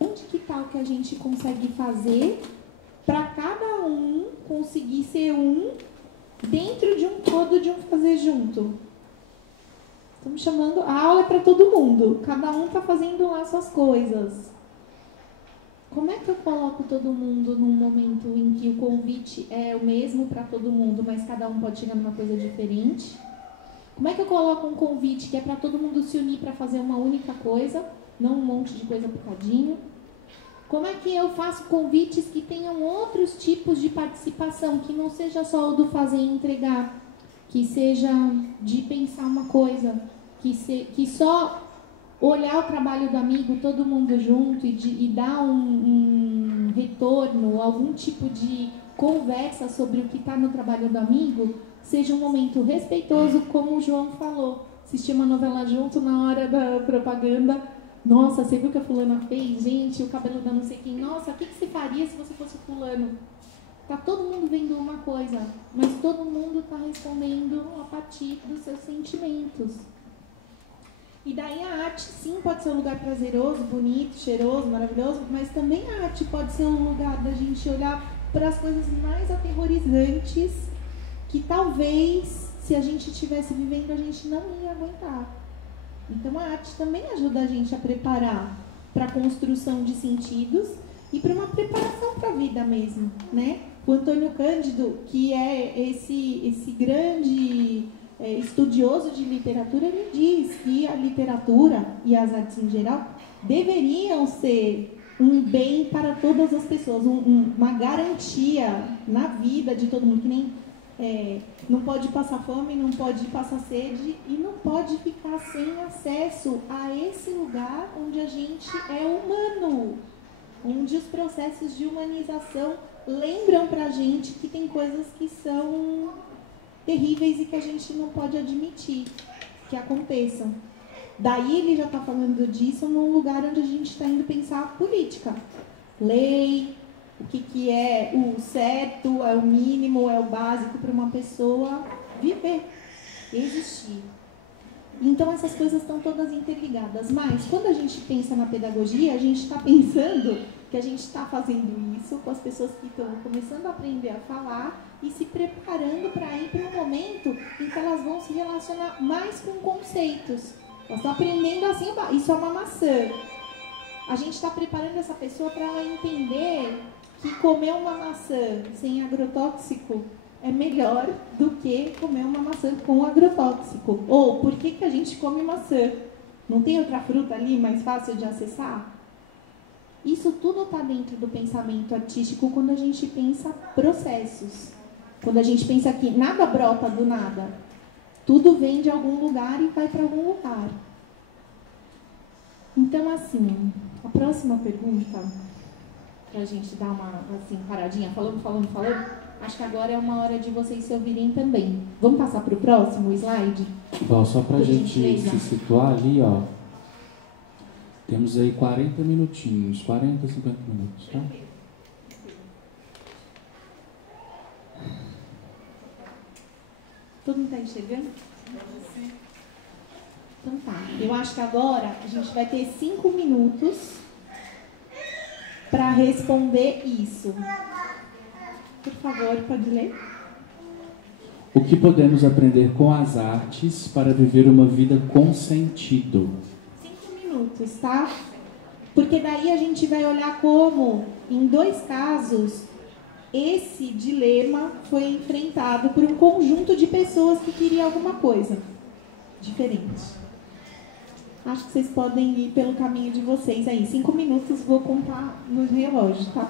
onde que está o que a gente consegue fazer para cada um conseguir ser um dentro de um todo, de um fazer junto? Estamos chamando, a aula é para todo mundo, cada um está fazendo lá suas coisas. Como é que eu coloco todo mundo num momento em que o convite é o mesmo para todo mundo, mas cada um pode chegar numa coisa diferente? Como é que eu coloco um convite que é para todo mundo se unir para fazer uma única coisa, não um monte de coisa picadinho? Como é que eu faço convites que tenham outros tipos de participação, que não seja só o do fazer e entregar, que seja de pensar uma coisa, que só olhar o trabalho do amigo, todo mundo junto, e dar um retorno, algum tipo de conversa sobre o que está no trabalho do amigo, seja um momento respeitoso, como o João falou. Assistir uma novela junto na hora da propaganda. Nossa, você viu o que a fulana fez? Gente, o cabelo da não sei quem. Nossa, o que você faria se você fosse fulano? Tá todo mundo vendo uma coisa, mas todo mundo está respondendo a partir dos seus sentimentos. E daí a arte, sim, pode ser um lugar prazeroso, bonito, cheiroso, maravilhoso, mas também a arte pode ser um lugar da gente olhar para as coisas mais aterrorizantes que talvez, se a gente estivesse vivendo, a gente não ia aguentar. Então a arte também ajuda a gente a preparar para a construção de sentidos e para uma preparação para a vida mesmo, né? O Antônio Cândido, que é esse grande estudioso de literatura, ele diz que a literatura e as artes em geral deveriam ser um bem para todas as pessoas, uma garantia na vida de todo mundo, que nem não pode passar fome, não pode passar sede e não pode ficar sem acesso a esse lugar onde a gente é humano, onde os processos de humanização lembram pra gente que tem coisas que são terríveis e que a gente não pode admitir que aconteçam. Daí ele já está falando disso num lugar onde a gente está indo pensar política, lei, o que é o certo, é o mínimo, é o básico para uma pessoa viver, existir. Então essas coisas estão todas interligadas. Mas quando a gente pensa na pedagogia, a gente está pensando que a gente está fazendo isso com as pessoas que estão começando a aprender a falar e se preparando para ir para um momento em que elas vão se relacionar mais com conceitos. Elas estão aprendendo assim, isso é uma maçã. A gente está preparando essa pessoa para ela entender que comer uma maçã sem agrotóxico é melhor do que comer uma maçã com agrotóxico. Ou por que a gente come maçã? Não tem outra fruta ali mais fácil de acessar? Isso tudo está dentro do pensamento artístico quando a gente pensa processos. Quando a gente pensa que nada brota do nada. Tudo vem de algum lugar e vai para algum lugar. Então, assim, a próxima pergunta, para a gente dar uma paradinha, falando. Acho que agora é uma hora de vocês se ouvirem também. Vamos passar para o próximo slide? Bom, só para a gente gentileza. se situar ali, ó. Temos aí 40 minutinhos, 40, 50 minutos, tá? Todo mundo está enxergando? Então tá. Eu acho que agora a gente vai ter 5 minutos para responder isso. Por favor, pode ler? O que podemos aprender com as artes para viver uma vida com sentido? 5 minutos, tá? Porque daí a gente vai olhar como, em 2 casos, esse dilema foi enfrentado por um conjunto de pessoas que queriam alguma coisa diferente. Acho que vocês podem ir pelo caminho de vocês aí. 5 minutos, vou contar no relógio, tá?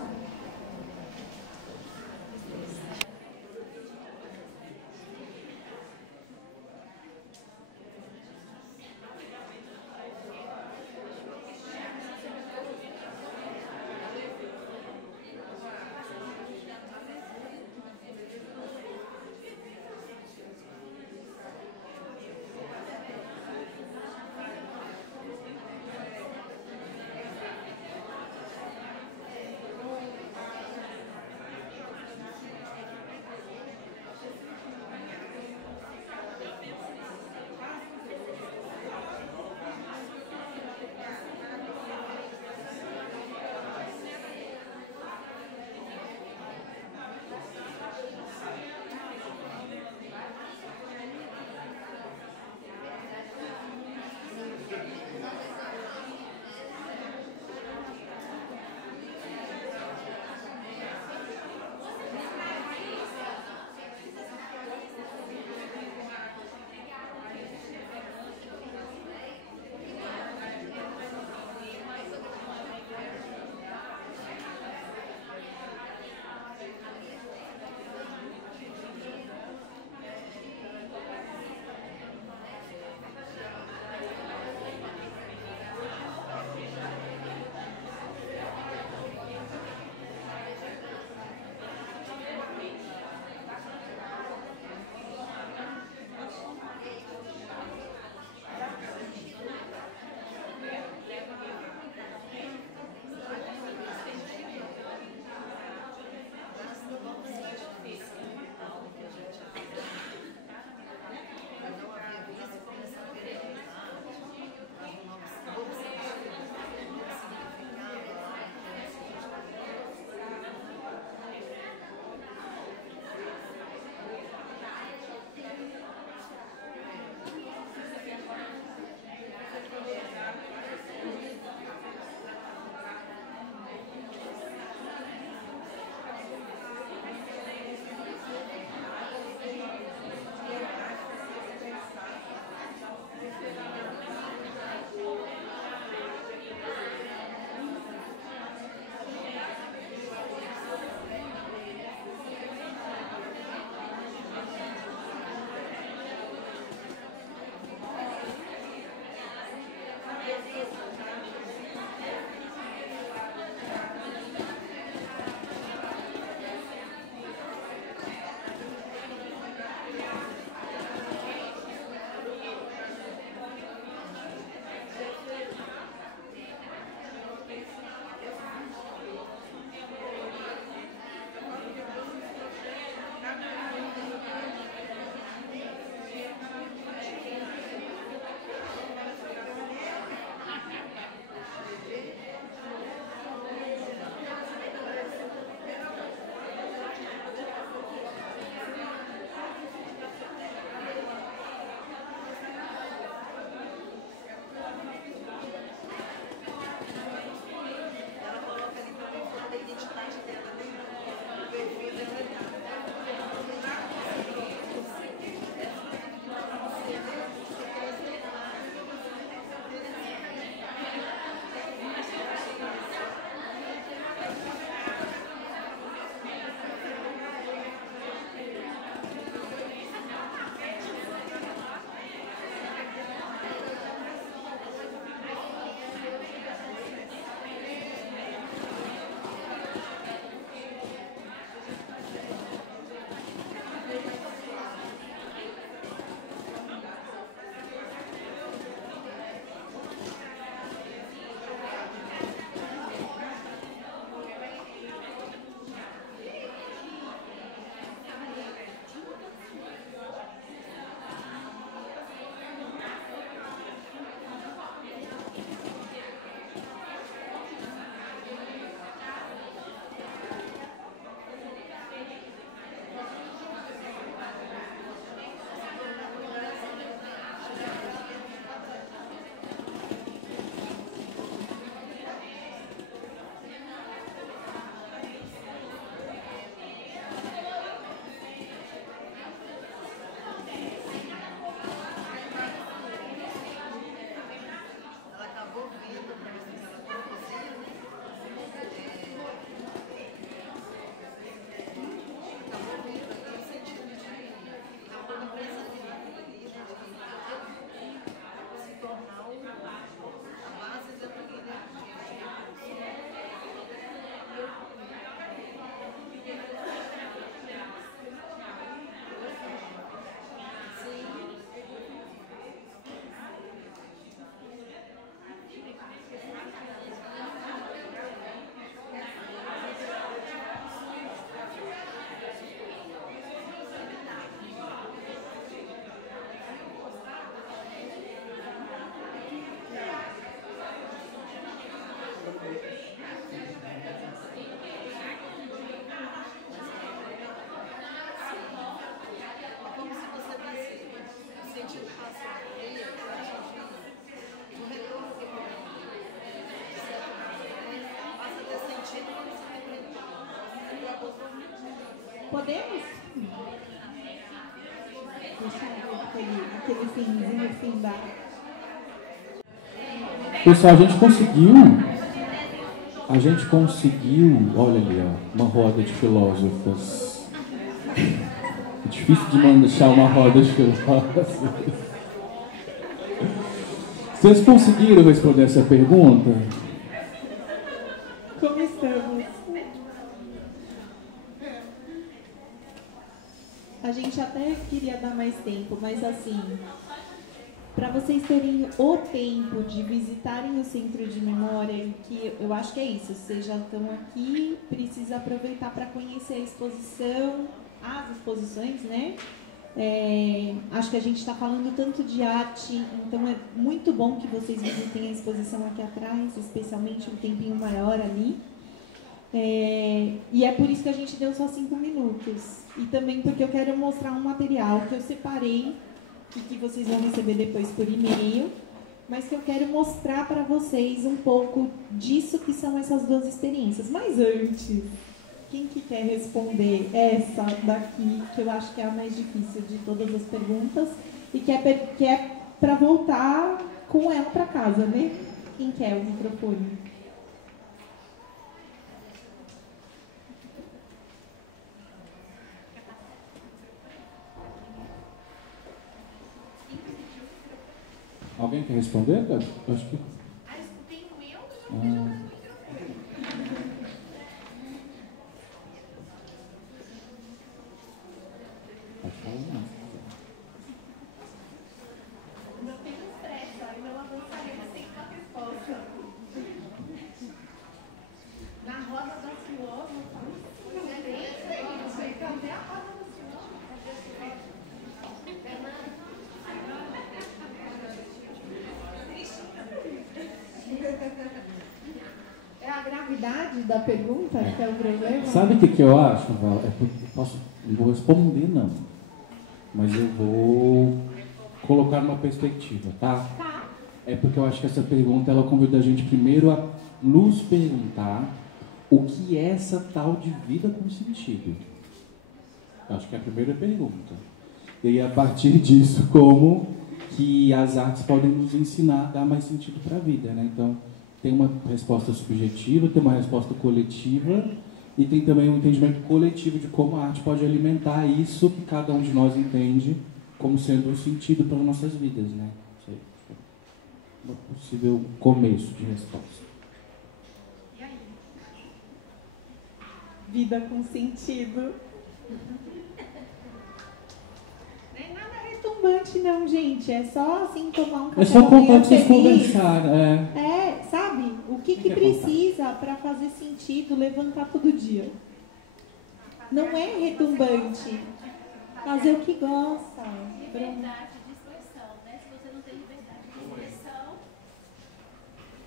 Podemos? Deixa eu ver aquele finzinho assim da... Pessoal, a gente conseguiu, olha ali, ó, uma roda de filósofas. É difícil de deixar uma roda de filósofas. Vocês conseguiram responder essa pergunta? Como estamos? A gente até queria dar mais tempo, mas assim, para vocês terem o tempo de visitarem o Centro de Memória, que eu acho que é isso, vocês já estão aqui, precisa aproveitar para conhecer a exposição, as exposições, né? Acho que a gente está falando tanto de arte, então é muito bom que vocês visitem a exposição aqui atrás, especialmente um tempinho maior ali. E é por isso que a gente deu só 5 minutos. E também porque eu quero mostrar um material que eu separei e que vocês vão receber depois por e-mail, mas que eu quero mostrar para vocês um pouco disso que são essas duas experiências. Mas antes, quem que quer responder essa daqui, que eu acho que é a mais difícil de todas as perguntas e que é para voltar com ela para casa, né? Quem quer o microfone? Alguém quer responder, cara? Eu acho que... Pode falar, não. Não tem pressa, aí não avançaremos sem a resposta. Na roda das filósofas, não sei, cadê a roda das filósofas? É a gravidade da pergunta que é o problema? Sabe o que eu acho, Val? Não vou responder, não. Mas eu vou colocar numa perspectiva, tá? Tá. É porque eu acho que essa pergunta, ela convida a gente primeiro a nos perguntar o que é essa tal de vida com sentido. Eu acho que é a primeira pergunta. E aí, a partir disso, como que as artes podem nos ensinar a dar mais sentido para a vida, né? Então, tem uma resposta subjetiva, tem uma resposta coletiva e tem também um entendimento coletivo de como a arte pode alimentar isso que cada um de nós entende como sendo um sentido para as nossas vidas, né? Isso aí é um possível começo de resposta. E aí? Vida com sentido. Não é nada retumbante não, gente. É só assim tomar um café é só da manhã contar que vocês feliz. conversaram, Sabe? O que precisa para fazer sentido levantar todo dia? Não é retumbante. Fazer o que gosta. Liberdade de expressão, né? Se você não tem liberdade de expressão...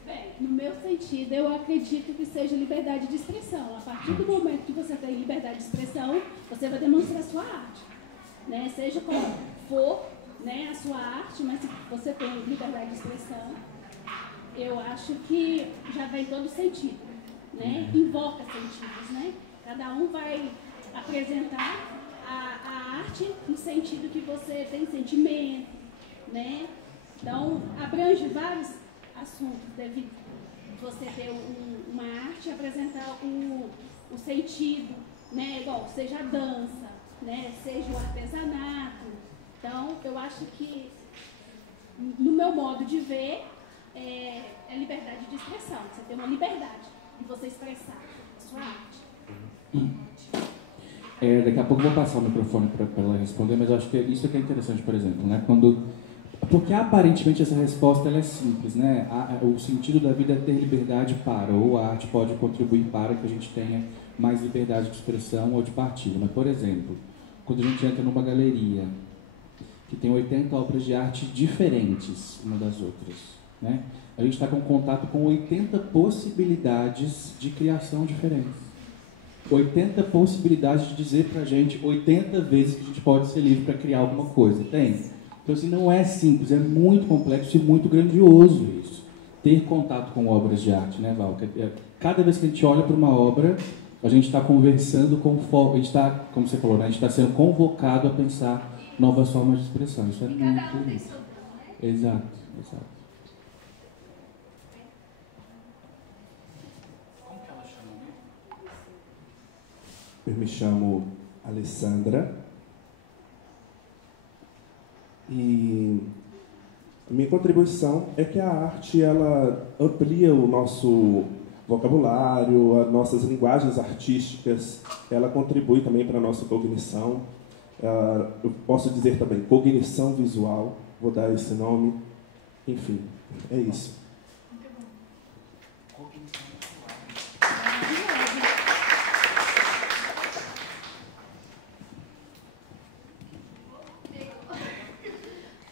Bem, no meu sentido, eu acredito que seja liberdade de expressão. A partir do momento que você tem liberdade de expressão, você vai demonstrar a sua arte. Né? Seja como for, né, a sua arte, mas se você tem liberdade de expressão, eu acho que já vem todo sentido, né? Invoca sentidos, né? Cada um vai apresentar a arte no sentido que você tem sentimento, né? Então, abrange vários assuntos, deve você ter uma arte e apresentar o sentido, né? Igual, seja a dança, né? Seja o artesanato. Então, eu acho que, no meu modo de ver, é liberdade de expressão. Você tem uma liberdade de você expressar a sua arte. Daqui a pouco eu vou passar o microfone para ela responder, mas eu acho que isso aqui é interessante, por exemplo, né? Porque aparentemente essa resposta ela é simples, né? O sentido da vida é ter liberdade para, ou a arte pode contribuir para que a gente tenha mais liberdade de expressão ou de partilha. Mas, por exemplo, quando a gente entra numa galeria que tem 80 obras de arte diferentes uma das outras, né? A gente está com contato com 80 possibilidades de criação diferentes. 80 possibilidades de dizer pra gente 80 vezes que a gente pode ser livre para criar alguma coisa. Tem? Então, assim, não é simples, é muito complexo e muito grandioso isso. Ter contato com obras de arte, né, Val? Cada vez que a gente olha para uma obra, A gente está conversando com foco, a gente está, como você falou, né? A gente está sendo convocado a pensar novas formas de expressão. Isso é muito lindo. Exato, exato. Eu me chamo Alessandra e a minha contribuição é que a arte ela amplia o nosso vocabulário, as nossas linguagens artísticas, ela contribui também para a nossa cognição. Eu posso dizer também cognição visual, vou dar esse nome. Enfim, é isso.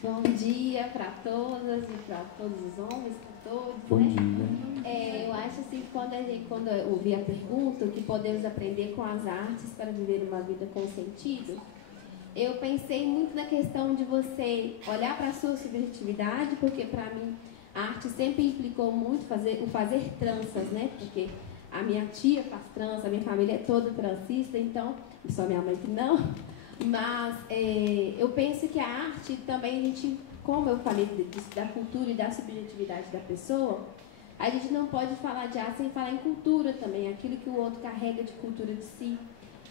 Bom dia para todas e para todos os homens, para todos. Bom né? dia. Eu acho assim, quando eu ouvi a pergunta, que podemos aprender com as artes para viver uma vida com sentido, eu pensei muito na questão de você olhar para a sua subjetividade, porque para mim a arte sempre implicou muito o fazer tranças, né? Porque a minha tia faz trança, a minha família é toda transista, então, só minha mãe que não. Mas eu penso que a arte também, a gente, como eu falei da cultura e da subjetividade da pessoa, a gente não pode falar de arte sem falar em cultura também, aquilo que o outro carrega de cultura de si.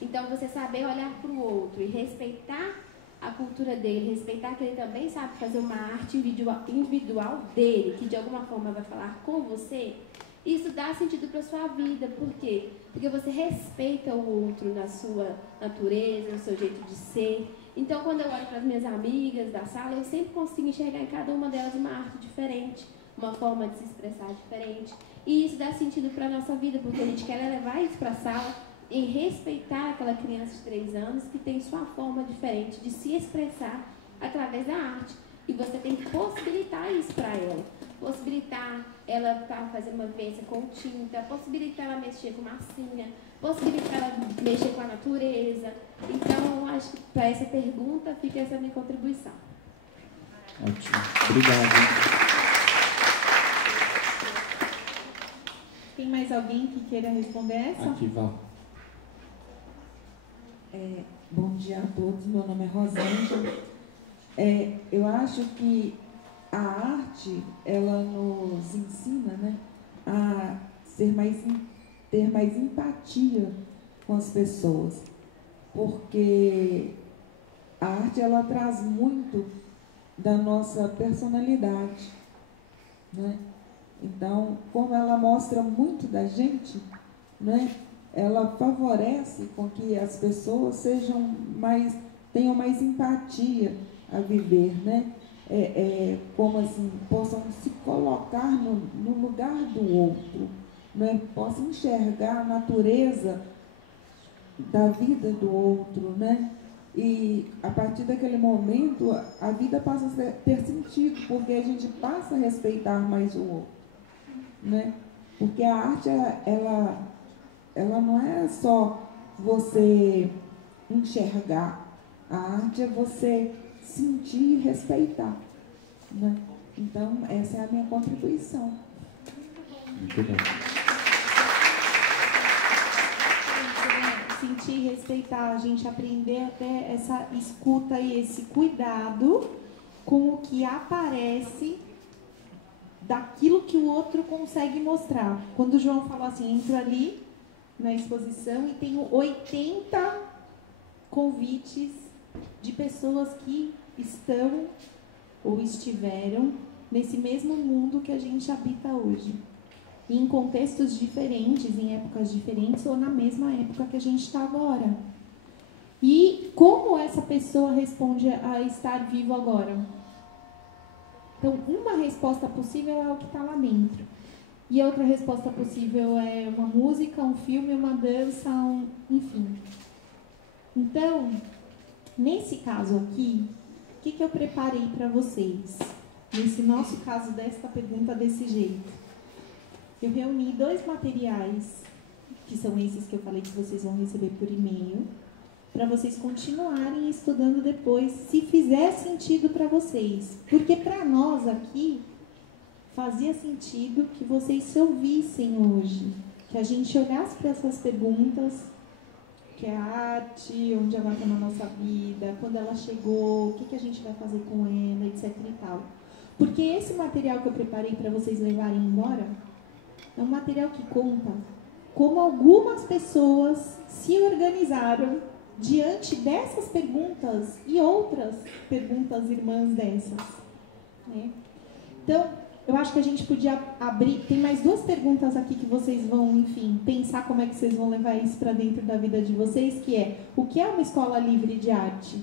Então, você saber olhar para o outro e respeitar a cultura dele, respeitar que ele também sabe fazer uma arte individual dele, que de alguma forma vai falar com você, isso dá sentido para a sua vida. Por quê? Porque você respeita o outro na sua natureza, no seu jeito de ser. Então, quando eu olho para as minhas amigas da sala, eu sempre consigo enxergar em cada uma delas uma arte diferente, uma forma de se expressar diferente. E isso dá sentido para a nossa vida, porque a gente quer levar isso para a sala e respeitar aquela criança de 3 anos que tem sua forma diferente de se expressar através da arte. E você tem que possibilitar isso para ela. Possibilitar ela fazer uma vivência com tinta, possibilitar ela mexer com massinha, possibilitar ela mexer com a natureza. Então, eu acho que para essa pergunta fica essa minha contribuição. Ótimo. Obrigado. Tem mais alguém que queira responder essa? Aqui, Val. Bom dia a todos, meu nome é Rosângela. Eu acho que a arte, ela nos ensina, né, a ter mais empatia com as pessoas, porque a arte, ela traz muito da nossa personalidade, né? Então, como ela mostra muito da gente, né, ela favorece com que as pessoas tenham mais empatia a viver, né? Como assim, possam se colocar no lugar do outro, né? Possam enxergar a natureza da vida do outro, né? E a partir daquele momento a vida passa a ter sentido, porque a gente passa a respeitar mais o outro, né? Porque a arte, ela não é só você enxergar, a arte é você sentir e respeitar, né? Então, essa é a minha contribuição. Muito bem. Sentir e respeitar, a gente aprender até essa escuta e esse cuidado com o que aparece daquilo que o outro consegue mostrar. Quando o João falou assim, entro ali na exposição e tenho 80 convites de pessoas que estão ou estiveram nesse mesmo mundo que a gente habita hoje, em contextos diferentes, em épocas diferentes ou na mesma época que a gente está agora. E como essa pessoa responde a estar vivo agora? Então, uma resposta possível é o que está lá dentro. E outra resposta possível é uma música, um filme, uma dança, enfim. Então, nesse caso aqui, o que eu preparei para vocês? Nesse nosso caso, desta pergunta desse jeito. Eu reuni 2 materiais, que são esses que eu falei que vocês vão receber por e-mail, para vocês continuarem estudando depois, se fizer sentido para vocês. Porque para nós aqui, fazia sentido que vocês se ouvissem hoje, que a gente olhasse para essas perguntas, que é a arte, onde ela está na nossa vida, quando ela chegou, o que a gente vai fazer com ela, etc e tal. Porque esse material que eu preparei para vocês levarem embora é um material que conta como algumas pessoas se organizaram diante dessas perguntas e outras perguntas irmãs dessas, né? Então, eu acho que a gente podia abrir... Tem mais 2 perguntas aqui que vocês vão, enfim, pensar como é que vocês vão levar isso para dentro da vida de vocês, que é: o que é uma escola livre de arte?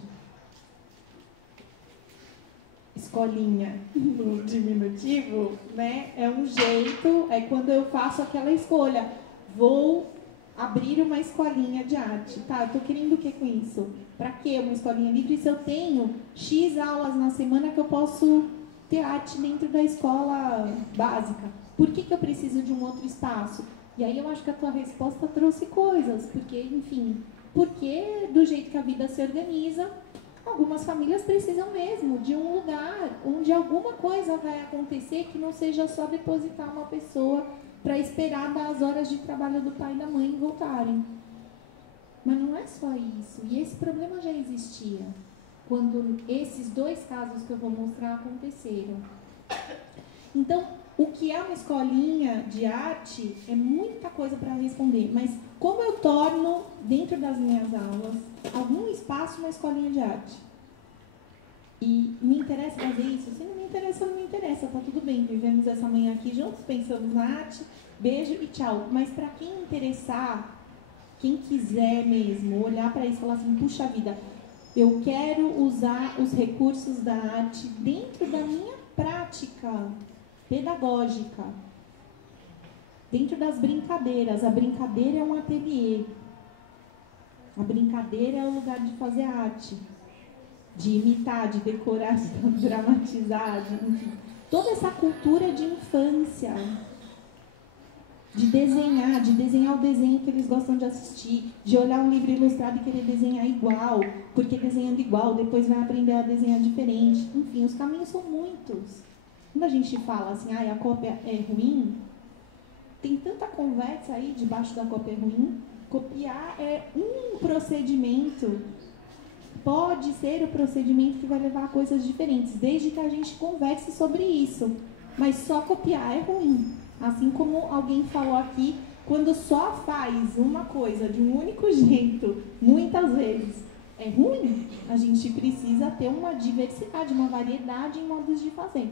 Escolinha, no diminutivo, né? É um jeito, é quando eu faço aquela escolha. Vou abrir uma escolinha de arte. Tá, eu tô querendo o que com isso? Para que uma escolinha livre se eu tenho X aulas na semana que eu posso ter arte dentro da escola básica? Por que eu preciso de um outro espaço? E aí eu acho que a tua resposta trouxe coisas, porque, enfim, porque do jeito que a vida se organiza, algumas famílias precisam mesmo de um lugar onde alguma coisa vai acontecer que não seja só depositar uma pessoa para esperar dar as horas de trabalho do pai e da mãe voltarem. Mas não é só isso. E esse problema já existia quando esses 2 casos que eu vou mostrar aconteceram. Então, o que é uma escolinha de arte é muita coisa para responder. Mas como eu torno, dentro das minhas aulas, algum espaço uma escolinha de arte? E me interessa fazer isso? Se não me interessa, não me interessa. Tá tudo bem, vivemos essa manhã aqui juntos, pensamos na arte, beijo e tchau. Mas para quem interessar, quem quiser mesmo olhar para isso e falar assim: puxa vida, eu quero usar os recursos da arte dentro da minha prática pedagógica, dentro das brincadeiras. A brincadeira é um ateliê. A brincadeira é o lugar de fazer arte, de imitar, de decorar, de dramatizar, enfim. Toda essa cultura de infância, de desenhar o desenho que eles gostam de assistir, de olhar um livro ilustrado e querer desenhar igual, porque desenhando igual, depois vai aprender a desenhar diferente. Enfim, os caminhos são muitos. Quando a gente fala assim, a cópia é ruim, tem tanta conversa aí debaixo da cópia ruim. Copiar é um procedimento, pode ser o procedimento que vai levar a coisas diferentes, desde que a gente converse sobre isso. Mas só copiar é ruim. Assim como alguém falou aqui, quando só faz uma coisa de um único jeito, muitas vezes, é ruim. A gente precisa ter uma diversidade, uma variedade em modos de fazer.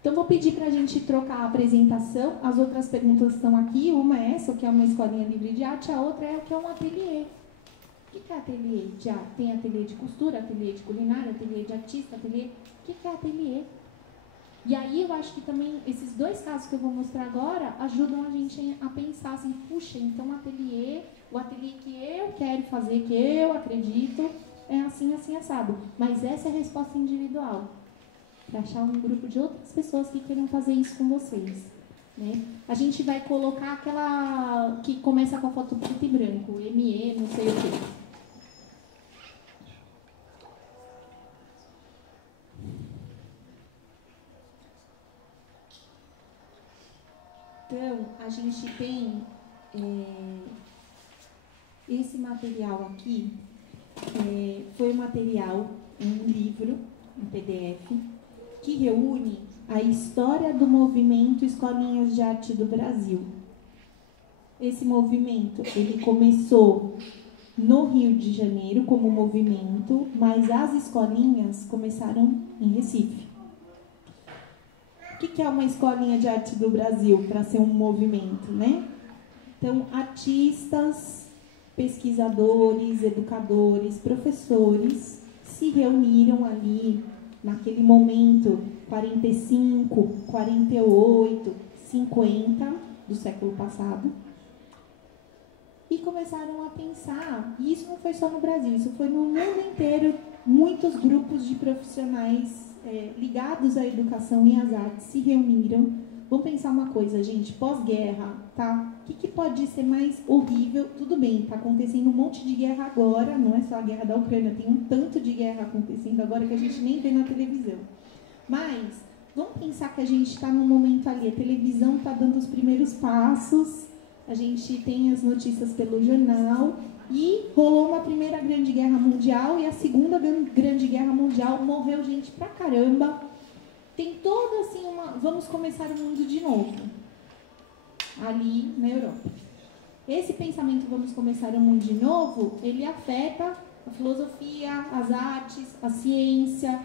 Então, vou pedir para a gente trocar a apresentação. As outras perguntas estão aqui. Uma é essa, o que é uma escolinha livre de arte. A outra é o que é um ateliê. O que é ateliê de arte? Tem ateliê de costura, ateliê de culinária, ateliê de artista, ateliê... O que é ateliê? E aí eu acho que também esses 2 casos que eu vou mostrar agora ajudam a gente a pensar assim: puxa, então o ateliê que eu quero fazer, que eu acredito, é assim, assim, assado. Mas essa é a resposta individual. Para achar um grupo de outras pessoas que queiram fazer isso com vocês, né? A gente vai colocar aquela que começa com a foto preto e branco, ME, não sei o quê. Então, a gente tem esse material aqui, foi um material, um livro, um PDF, que reúne a história do movimento Escolinhas de Arte do Brasil. Esse movimento, ele começou no Rio de Janeiro como movimento, mas as escolinhas começaram em Recife. O que é uma escolinha de arte do Brasil para ser um movimento, né? Então, artistas, pesquisadores, educadores, professores se reuniram ali naquele momento, 45, 48, 50 do século passado, e começaram a pensar, e isso não foi só no Brasil, isso foi no mundo inteiro, muitos grupos de profissionais ligados à educação e às artes se reuniram. Vamos pensar uma coisa, gente, pós-guerra, tá? O que pode ser mais horrível? Tudo bem, tá acontecendo um monte de guerra agora, não é só a guerra da Ucrânia, tem um tanto de guerra acontecendo agora que a gente nem vê na televisão. Mas, vamos pensar que a gente está num momento ali, a televisão está dando os primeiros passos, a gente tem as notícias pelo jornal, e rolou uma primeira grande guerra mundial, e a segunda grande guerra mundial, morreu gente pra caramba. Tem toda assim vamos começar o mundo de novo, ali na Europa. Esse pensamento, vamos começar o mundo de novo, ele afeta a filosofia, as artes, a ciência,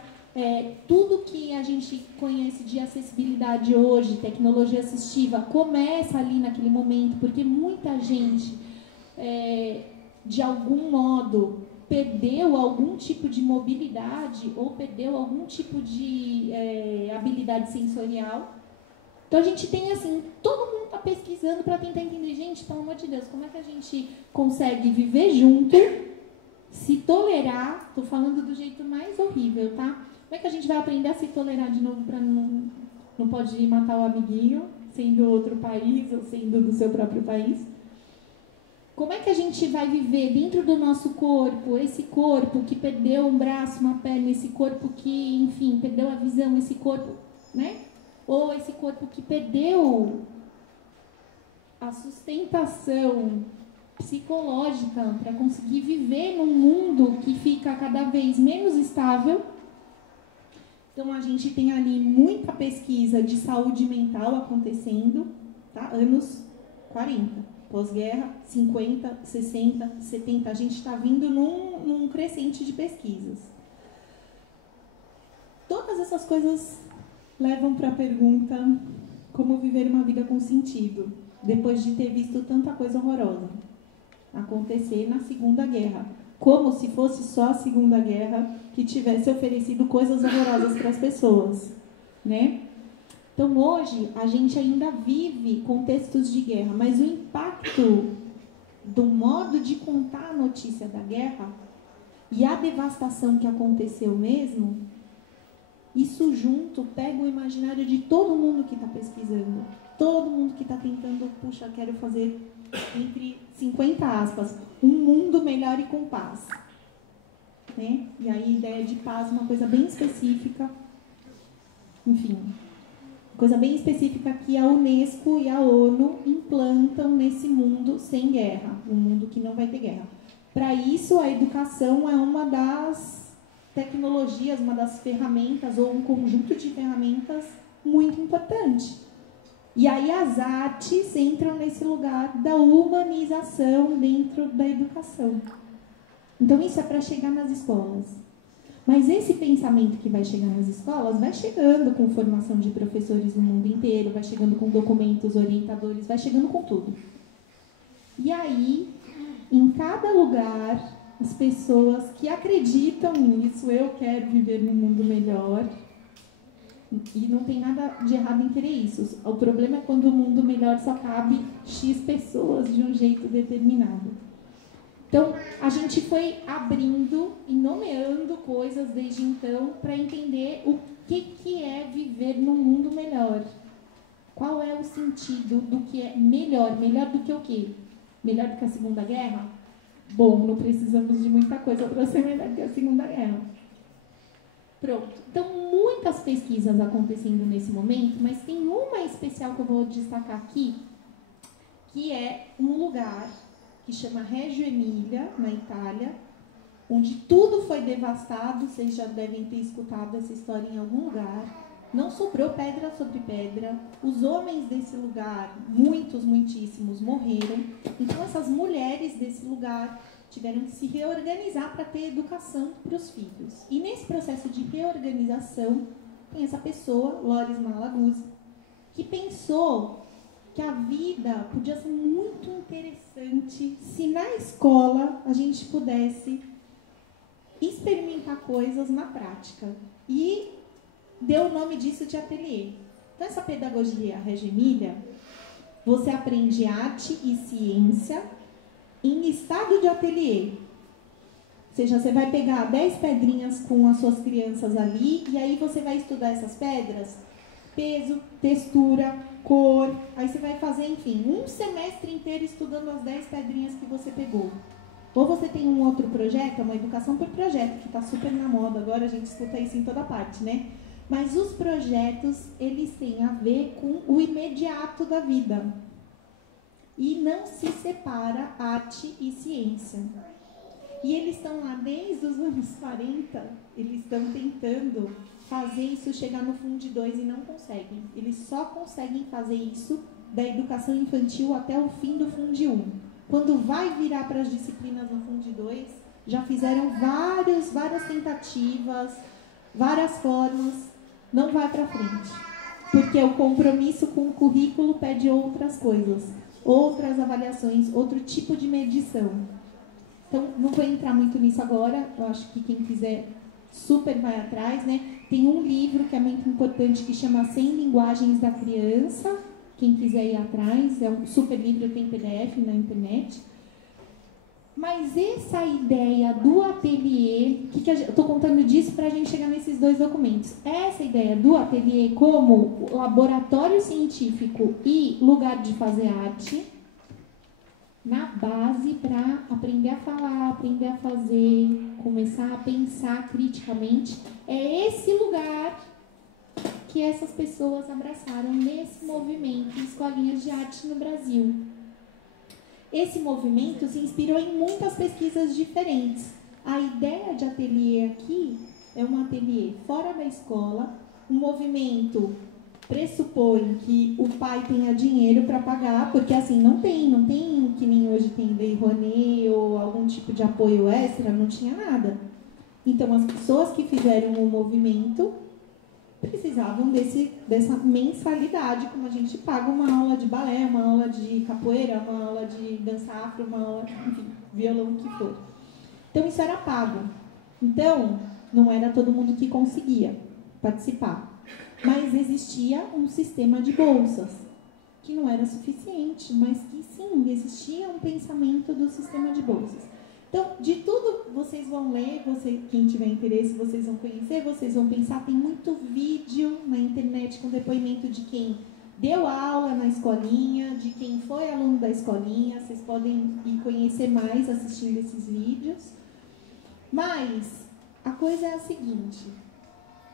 tudo que a gente conhece de acessibilidade hoje, tecnologia assistiva, começa ali naquele momento, porque muita gente, de algum modo, perdeu algum tipo de mobilidade ou perdeu algum tipo de habilidade sensorial. Então a gente tem assim, todo mundo está pesquisando para tentar entender, gente, pelo amor de Deus, como é que a gente consegue viver junto, se tolerar, estou falando do jeito mais horrível, tá? Como é que a gente vai aprender a se tolerar de novo para não pode matar o amiguinho, sendo outro país ou sendo do seu próprio país? Como é que a gente vai viver dentro do nosso corpo, esse corpo que perdeu um braço, uma perna, esse corpo que, enfim, perdeu a visão, esse corpo, né? Ou esse corpo que perdeu a sustentação psicológica para conseguir viver num mundo que fica cada vez menos estável. Então, a gente tem ali muita pesquisa de saúde mental acontecendo, tá? Anos 40. Pós-guerra, 50, 60, 70, a gente está vindo num crescente de pesquisas. Todas essas coisas levam para a pergunta como viver uma vida com sentido, depois de ter visto tanta coisa horrorosa acontecer na Segunda Guerra, como se fosse só a Segunda Guerra que tivesse oferecido coisas horrorosas para as pessoas, né? Então, hoje, a gente ainda vive contextos de guerra, mas o impacto do modo de contar a notícia da guerra e a devastação que aconteceu mesmo, isso junto pega o imaginário de todo mundo que está pesquisando, todo mundo que está tentando, puxa, quero fazer, entre 50 aspas, um mundo melhor e com paz. Né? E aí a ideia de paz é uma coisa bem específica, enfim... Coisa bem específica que a Unesco e a ONU implantam nesse mundo sem guerra, um mundo que não vai ter guerra. Para isso, a educação é uma das tecnologias, uma das ferramentas, ou um conjunto de ferramentas muito importante. E aí as artes entram nesse lugar da humanização dentro da educação. Então, isso é para chegar nas escolas. Mas esse pensamento que vai chegar nas escolas vai chegando com formação de professores no mundo inteiro, vai chegando com documentos orientadores, vai chegando com tudo. E aí, em cada lugar, as pessoas que acreditam nisso, eu quero viver num mundo melhor, e não tem nada de errado em querer isso. O problema é quando o mundo melhor só cabe X pessoas de um jeito determinado. Então, a gente foi abrindo e nomeando coisas desde então para entender o que é viver num mundo melhor. Qual é o sentido do que é melhor? Melhor do que o quê? Melhor do que a Segunda Guerra? Bom, não precisamos de muita coisa para ser melhor que a Segunda Guerra. Pronto. Então, muitas pesquisas acontecendo nesse momento, mas tem uma especial que eu vou destacar aqui, que é um lugar que chama Reggio Emília, na Itália, onde tudo foi devastado. Vocês já devem ter escutado essa história em algum lugar. Não sobrou pedra sobre pedra. Os homens desse lugar, muitíssimos, morreram. Então, essas mulheres desse lugar tiveram que se reorganizar para ter educação para os filhos. E nesse processo de reorganização, tem essa pessoa, Loris Malaguzzi, que pensou que a vida podia ser muito interessante se na escola a gente pudesse experimentar coisas na prática. E deu o nome disso de ateliê. Então, essa pedagogia Reggio Emília, você aprende arte e ciência em estado de ateliê. Ou seja, você vai pegar 10 pedrinhas com as suas crianças ali, e aí você vai estudar essas pedras, peso, textura, cor, aí você vai fazer, enfim, um semestre inteiro estudando as 10 pedrinhas que você pegou. Ou você tem um outro projeto, uma educação por projeto, que está super na moda agora, a gente escuta isso em toda parte, né? Mas os projetos, eles têm a ver com o imediato da vida. e não se separa arte e ciência. E eles estão lá desde os anos 40, eles estão tentando fazer isso chegar no Fundo 2 e não conseguem. Eles só conseguem fazer isso da educação infantil até o fim do Fundo 1. Quando vai virar para as disciplinas no Fundo 2, já fizeram várias tentativas, várias formas, não vai para frente. Porque o compromisso com o currículo pede outras coisas, outras avaliações, outro tipo de medição. Então, não vou entrar muito nisso agora, eu acho que quem quiser super vai atrás, né? Tem um livro que é muito importante que chama 100 Linguagens da Criança, quem quiser ir atrás, é um super livro, tem PDF na internet. Mas essa ideia do ateliê, eu estou contando disso para a gente chegar nesses dois documentos. Essa ideia do ateliê como laboratório científico e lugar de fazer arte, na base para aprender a falar, aprender a fazer, começar a pensar criticamente, é esse lugar que essas pessoas abraçaram nesse movimento Escolinhas de Arte no Brasil. Esse movimento se inspirou em muitas pesquisas diferentes. A ideia de ateliê aqui é um ateliê fora da escola, um movimento pressupõe que o pai tenha dinheiro para pagar, porque assim, não tem que nem hoje tem Lei Rouanet ou algum tipo de apoio extra, não tinha nada. Então, as pessoas que fizeram o movimento precisavam dessa mensalidade, como a gente paga uma aula de balé, uma aula de capoeira, uma aula de dança afro, uma aula, enfim, violão, o que for. Então, isso era pago. Então, não era todo mundo que conseguia participar. Mas existia um sistema de bolsas, que não era suficiente, mas que sim, existia um pensamento do sistema de bolsas. Então, de tudo vocês vão ler, quem tiver interesse, vocês vão conhecer, vocês vão pensar, tem muito vídeo na internet com depoimento de quem deu aula na escolinha, de quem foi aluno da escolinha, vocês podem ir conhecer mais assistindo esses vídeos. Mas a coisa é a seguinte,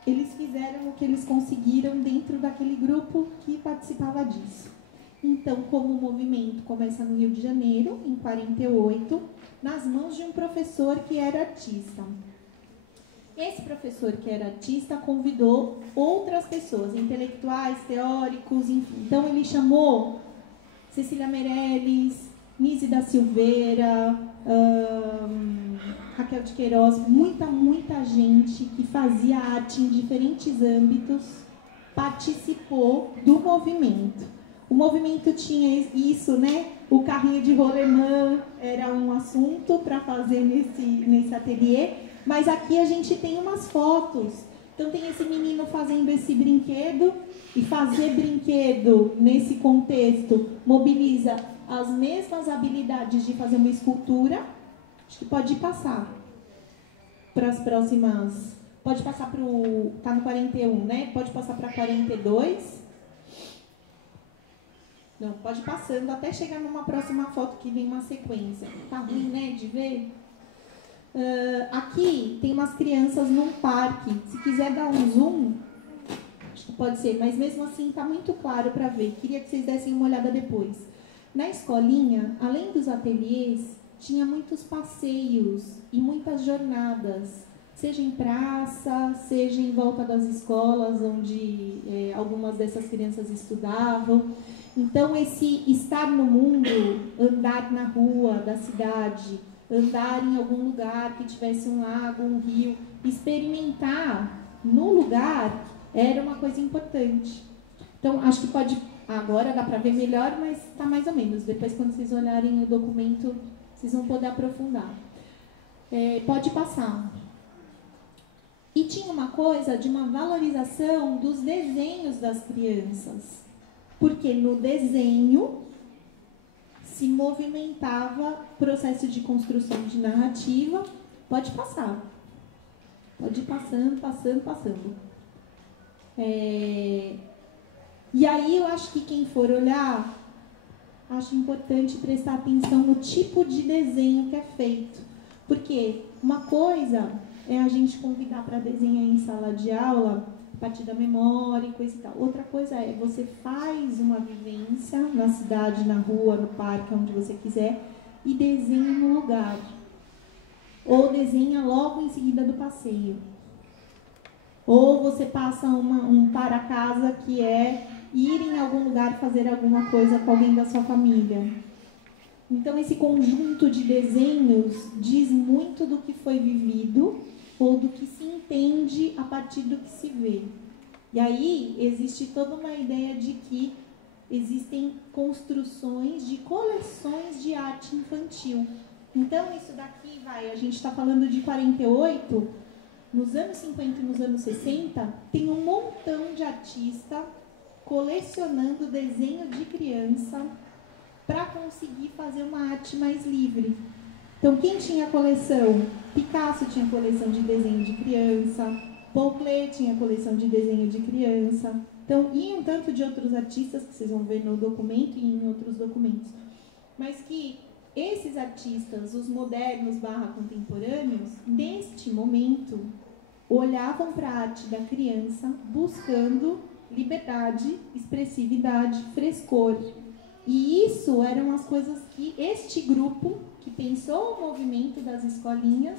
eles fizeram o que eles conseguiram dentro daquele grupo que participava disso. Então, como o movimento começa no Rio de Janeiro, em 48, nas mãos de um professor que era artista. Esse professor que era artista convidou outras pessoas, intelectuais, teóricos, enfim. Então, ele chamou Cecília Meirelles, Nise da Silveira, Raquel de Queiroz, muita gente que fazia arte em diferentes âmbitos participou do movimento. O movimento tinha isso, né? O carrinho de rolemã era um assunto para fazer nesse ateliê, mas aqui a gente tem umas fotos. Então tem esse menino fazendo esse brinquedo, e fazer brinquedo nesse contexto mobiliza as mesmas habilidades de fazer uma escultura. Acho que pode passar para as próximas. Pode passar para o. Está no 41, né? Pode passar para 42. Não, pode ir passando até chegar numa próxima foto que vem uma sequência. Tá ruim, né, de ver? Aqui tem umas crianças num parque. Se quiser dar um zoom, acho que pode ser, mas mesmo assim está muito claro para ver. Queria que vocês dessem uma olhada depois. Na escolinha, além dos ateliês, tinha muitos passeios e muitas jornadas, seja em praça, seja em volta das escolas onde algumas dessas crianças estudavam. Então, esse estar no mundo, andar na rua da cidade, andar em algum lugar que tivesse um lago, um rio, experimentar no lugar era uma coisa importante. Então, acho que pode... Agora dá para ver melhor, mas está mais ou menos. Depois, quando vocês olharem o documento, vocês vão poder aprofundar. Pode passar. E tinha uma coisa de uma valorização dos desenhos das crianças. Porque no desenho se movimentava o processo de construção de narrativa. Pode passar. Pode ir passando. E aí eu acho que quem for olhar, acho importante prestar atenção no tipo de desenho que é feito. Porque uma coisa é a gente convidar para desenhar em sala de aula partir da memória e coisa e tal. Outra coisa é, você faz uma vivência na cidade, na rua, no parque, onde você quiser, e desenha no lugar. Ou desenha logo em seguida do passeio. Ou você passa um para-casa que é ir em algum lugar fazer alguma coisa com alguém da sua família. Então, esse conjunto de desenhos diz muito do que foi vivido ou do que se entende a partir do que se vê. E aí, existe toda uma ideia de que existem construções de coleções de arte infantil. Então, isso daqui a gente está falando de 48, nos anos 50 e nos anos 60, tem um montão de artista colecionando desenho de criança para conseguir fazer uma arte mais livre. Então, quem tinha coleção? Picasso tinha coleção de desenho de criança, Paul Klee tinha coleção de desenho de criança. Então, e um tanto de outros artistas que vocês vão ver no documento e em outros documentos. Mas que esses artistas, os modernos / contemporâneos, neste momento, olhavam para a arte da criança buscando liberdade, expressividade, frescor. E isso eram as coisas que este grupo, que pensou o movimento das escolinhas,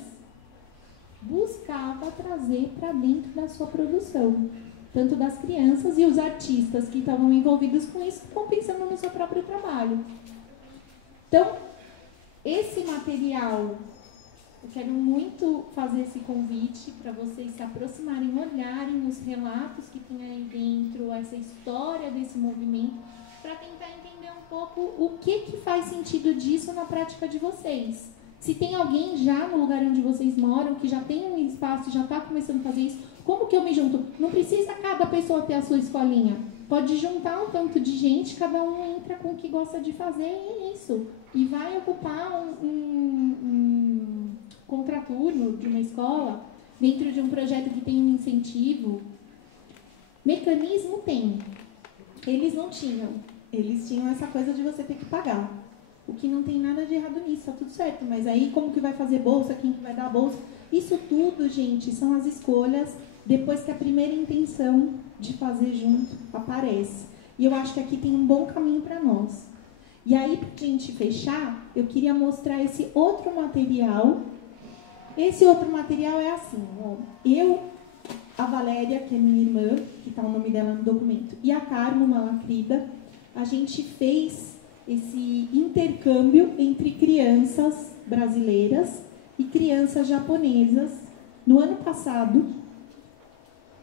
buscava trazer para dentro da sua produção. Tanto das crianças e os artistas que estavam envolvidos com isso, ficam pensando no seu próprio trabalho. Então, esse material, eu quero muito fazer esse convite para vocês se aproximarem, olharem os relatos que tem aí dentro, essa história desse movimento, para tentar entender um pouco o que faz sentido disso na prática de vocês. Se tem alguém já no lugar onde vocês moram, que já tem um espaço, já está começando a fazer isso, como que eu me junto? Não precisa cada pessoa ter a sua escolinha. Pode juntar um tanto de gente, cada um entra com o que gosta de fazer e é isso. E vai ocupar um contraturno de uma escola, dentro de um projeto que tem um incentivo. Mecanismo tem. Eles não tinham. Eles tinham essa coisa de você ter que pagar. O que não tem nada de errado nisso, tá tudo certo. Mas aí como que vai fazer bolsa, quem que vai dar a bolsa? Isso tudo, gente, são as escolhas depois que a primeira intenção de fazer junto aparece. E eu acho que aqui tem um bom caminho para nós. E aí, para a gente fechar, eu queria mostrar esse outro material. Esse outro material é assim, ó. A Valéria, que é minha irmã, que está o nome dela no documento, e a Carmo Malacrida, a gente fez esse intercâmbio entre crianças brasileiras e crianças japonesas no ano passado.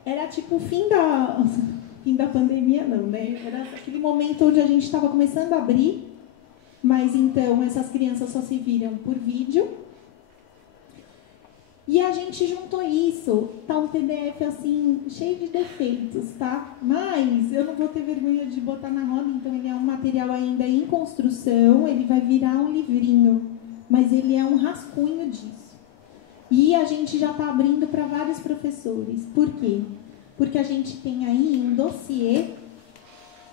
Era tipo o fim da pandemia, não, né? Era aquele momento onde a gente estava começando a abrir, mas então essas crianças só se viram por vídeo. E a gente juntou isso, tá um PDF assim, cheio de defeitos, tá? Mas eu não vou ter vergonha de botar na roda, então ele é um material ainda em construção, ele vai virar um livrinho, mas ele é um rascunho disso. E a gente já está abrindo para vários professores. Por quê? Porque a gente tem aí um dossiê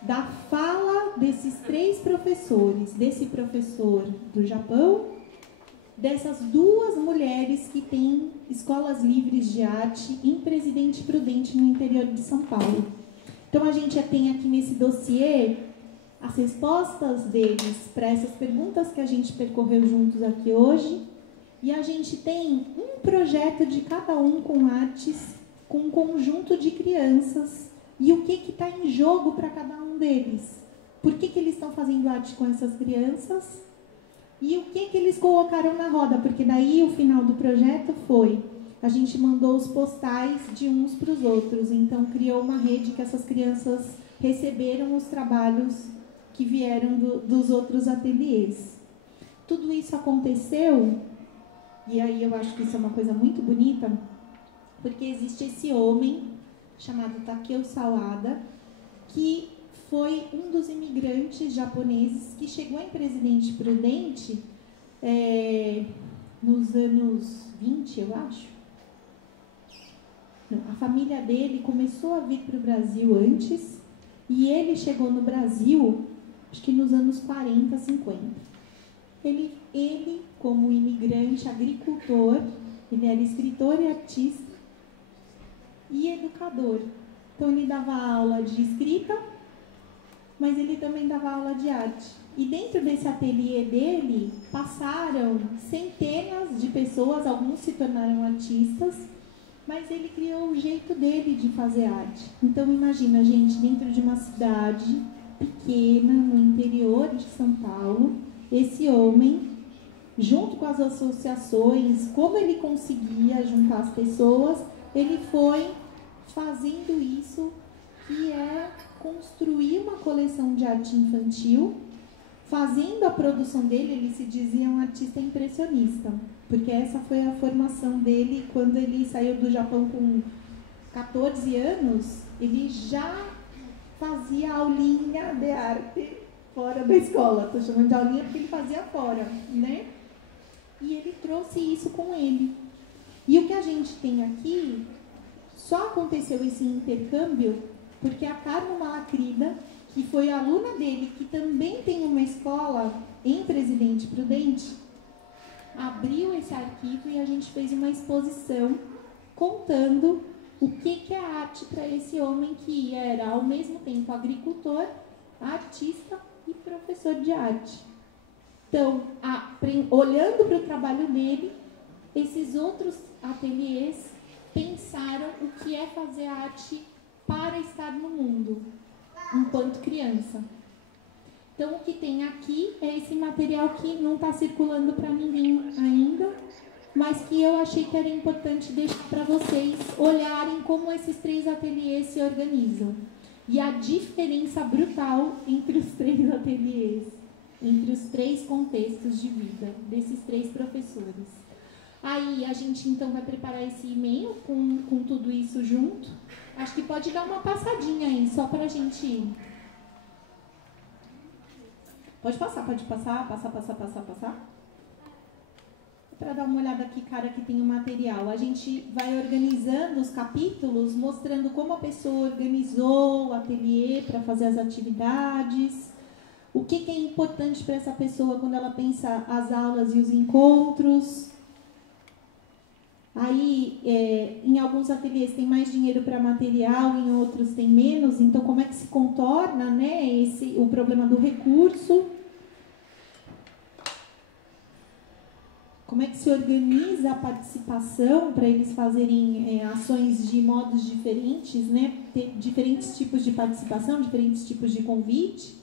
da fala desses 3 professores, desse professor do Japão, dessas 2 mulheres que têm escolas livres de arte em Presidente Prudente, no interior de São Paulo. Então, a gente tem aqui nesse dossiê as respostas deles para essas perguntas que a gente percorreu juntos aqui hoje, e a gente tem um projeto de cada um com artes, com um conjunto de crianças, e o que está em jogo para cada um deles. Por que eles estão fazendo arte com essas crianças? E o que eles colocaram na roda? Porque daí o final do projeto foi, a gente mandou os postais de uns para os outros. Então criou uma rede que essas crianças receberam os trabalhos que vieram dos outros ateliês. Tudo isso aconteceu, e aí eu acho que isso é uma coisa muito bonita, porque existe esse homem chamado Takeo Sawada, que foi um dos imigrantes japoneses que chegou em Presidente Prudente nos anos 20, eu acho. Não, a família dele começou a vir para o Brasil antes, e ele chegou no Brasil, acho que nos anos 40, 50. Ele como imigrante, agricultor, ele era escritor e artista e educador. Então ele dava aula de escrita, mas ele também dava aula de arte. E dentro desse ateliê dele, passaram centenas de pessoas, alguns se tornaram artistas, mas ele criou o jeito dele de fazer arte. Então imagina, gente, dentro de uma cidade pequena, no interior de São Paulo, esse homem, junto com as associações, como ele conseguia juntar as pessoas, ele foi fazendo isso, que é construir uma coleção de arte infantil. Fazendo a produção dele, ele se dizia um artista impressionista, porque essa foi a formação dele quando ele saiu do Japão com 14 anos, ele já fazia aulinha de arte fora da escola. Estou chamando de aulinha porque ele fazia fora, né? E ele trouxe isso com ele. E o que a gente tem aqui, só aconteceu esse intercâmbio porque a Carmen Malacrida, que foi aluna dele, que também tem uma escola em Presidente Prudente, abriu esse arquivo e a gente fez uma exposição contando o que é arte para esse homem que era, ao mesmo tempo, agricultor, artista e professor de arte. Então, olhando para o trabalho dele, esses outros ateliês pensaram o que é fazer arte para estar no mundo, enquanto criança. Então, o que tem aqui é esse material que não está circulando para ninguém ainda, mas que eu achei que era importante deixar para vocês olharem como esses 3 ateliês se organizam. E a diferença brutal entre os 3 ateliês, entre os 3 contextos de vida desses 3 professores. Aí a gente então vai preparar esse e-mail com tudo isso junto. Acho que pode dar uma passadinha aí, só para a gente... Pode passar. Para dar uma olhada aqui, cara, que tem o material. A gente vai organizando os capítulos, mostrando como a pessoa organizou o ateliê para fazer as atividades, o que é importante para essa pessoa quando ela pensa as aulas e os encontros. Aí, em alguns ateliês tem mais dinheiro para material, em outros tem menos. Então, como é que se contorna, né, o problema do recurso? Como é que se organiza a participação para eles fazerem ações de modos diferentes, né? Ter diferentes tipos de participação, diferentes tipos de convite.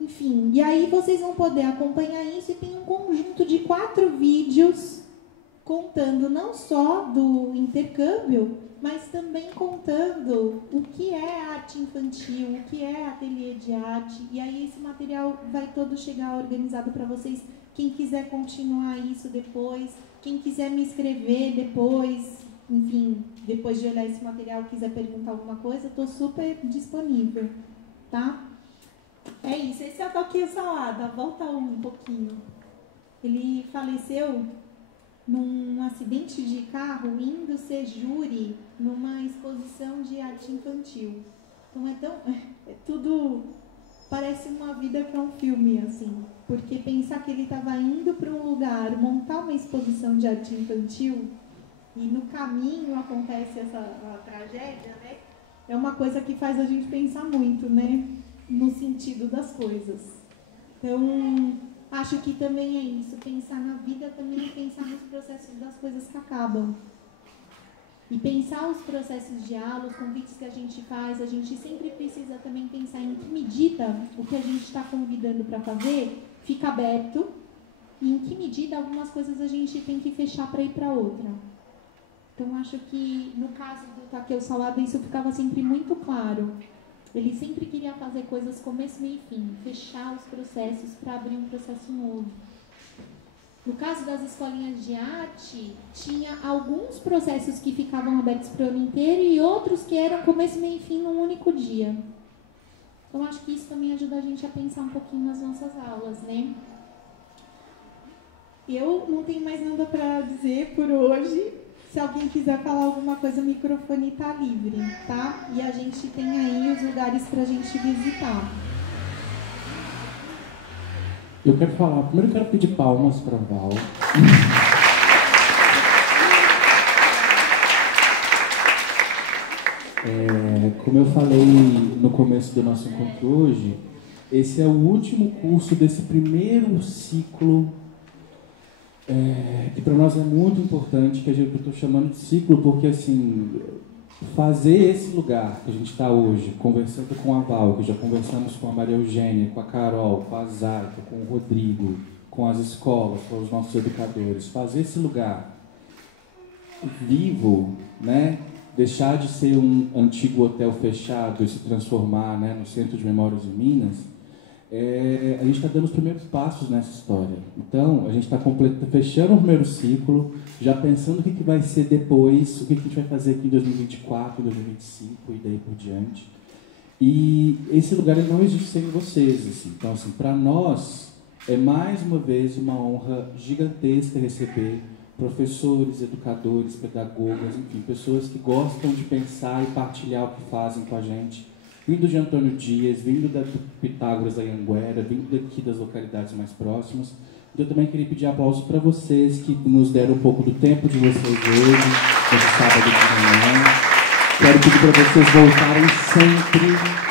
Enfim, e aí vocês vão poder acompanhar isso e tem um conjunto de 4 vídeos contando não só do intercâmbio, mas também contando o que é arte infantil, o que é ateliê de arte. E aí esse material vai todo chegar organizado para vocês. Quem quiser continuar isso depois, quem quiser me escrever depois, enfim, depois de olhar esse material, quiser perguntar alguma coisa, estou super disponível, tá? É isso, esse é o Toquinho Salada, volta um pouquinho. Ele faleceu num acidente de carro indo ser júri numa exposição de arte infantil. Então tudo parece uma vida que é um filme, assim, porque pensar que ele estava indo para um lugar montar uma exposição de arte infantil e no caminho acontece essa tragédia, né? É uma coisa que faz a gente pensar muito, né? No sentido das coisas. Então, acho que também é isso. Pensar na vida também é pensar nos processos das coisas que acabam. E pensar os processos de aula, os convites que a gente faz, a gente sempre precisa também pensar em que medida o que a gente está convidando para fazer fica aberto e em que medida algumas coisas a gente tem que fechar para ir para outra. Então, acho que no caso do Takeo Salada isso ficava sempre muito claro. Ele sempre queria fazer coisas começo, meio e fim, fechar os processos para abrir um processo novo. No caso das escolinhas de arte, tinha alguns processos que ficavam abertos para o ano inteiro e outros que eram começo, meio e fim num único dia. Então, acho que isso também ajuda a gente a pensar um pouquinho nas nossas aulas, né? Eu não tenho mais nada para dizer por hoje. Se alguém quiser falar alguma coisa, o microfone está livre, tá? E a gente tem aí os lugares para a gente visitar. Eu quero falar, primeiro eu quero pedir palmas para a Val. Como eu falei no começo do nosso encontro hoje, esse é o último curso desse primeiro ciclo, que para nós é muito importante, que eu estou chamando de ciclo, porque assim, fazer esse lugar que a gente está hoje, conversando com a Val, que já conversamos com a Maria Eugênia, com a Carol, com a Zaita, com o Rodrigo, com as escolas, com os nossos educadores, fazer esse lugar vivo, né? Deixar de ser um antigo hotel fechado e se transformar, né, no Centro de Memórias de Minas, a gente está dando os primeiros passos nessa história. Então, a gente está fechando o primeiro ciclo, já pensando o que vai ser depois, o que a gente vai fazer aqui em 2024, 2025 e daí por diante. E esse lugar ele não existe sem vocês. Assim. Então, assim, para nós, é mais uma vez uma honra gigantesca receber professores, educadores, pedagogas, enfim, pessoas que gostam de pensar e partilhar o que fazem com a gente, vindo de Antônio Dias, vindo do Pitágoras da Anhanguera, vindo daqui das localidades mais próximas. Eu também queria pedir aplausos para vocês que nos deram um pouco do tempo de vocês hoje, nesse sábado de manhã. Quero pedir para vocês voltarem sempre.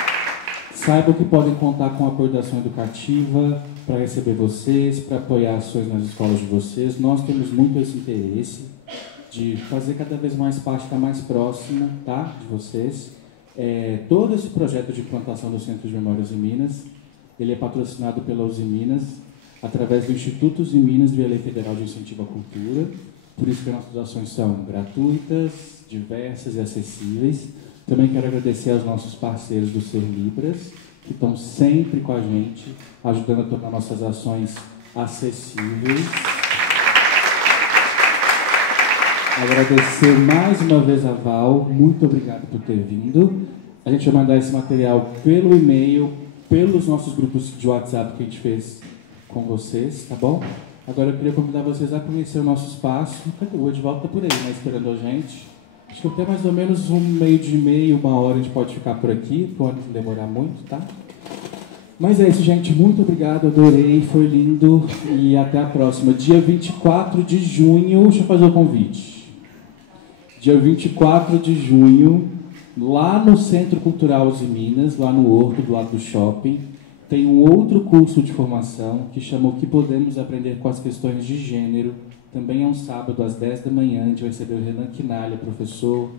Saibam que podem contar com o apoio da ação educativa para receber vocês, para apoiar ações nas escolas de vocês. Nós temos muito esse interesse de fazer cada vez mais parte, estar mais próximo, tá, de vocês. Todo esse projeto de implantação do Centro de Memórias em Minas, ele é patrocinado pela Usiminas, através do Instituto Usiminas via Lei Federal de Incentivo à Cultura. Por isso que nossas ações são gratuitas, diversas e acessíveis. Também quero agradecer aos nossos parceiros do Ser Libras, que estão sempre com a gente, ajudando a tornar nossas ações acessíveis. Agradecer mais uma vez a Val, muito obrigado por ter vindo. A gente vai mandar esse material pelo e-mail, pelos nossos grupos de WhatsApp que a gente fez com vocês, tá bom? Agora eu queria convidar vocês a conhecer o nosso espaço. O Edivaldo está por aí, né, esperando a gente. Acho que até mais ou menos meio de meia, uma hora a gente pode ficar por aqui, pode não demorar muito, tá? Mas é isso, gente. Muito obrigado, adorei, foi lindo. E até a próxima. Dia 24 de junho, deixa eu fazer o convite. Dia 24 de junho, lá no Centro Cultural Usiminas, lá no Horto, do lado do shopping, tem um outro curso de formação que chama O que Podemos Aprender com as Questões de Gênero. Também é um sábado, às 10 da manhã, a gente vai receber o Renan Quinalha, professor,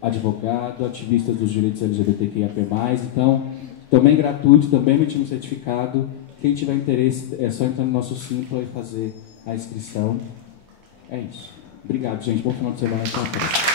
advogado, ativista dos direitos LGBTQIAP+. Então, também gratuito, também emitindo certificado. Quem tiver interesse, é só entrar no nosso Simpla e fazer a inscrição. É isso. Obrigado, gente. Bom final de semana. Até a próxima.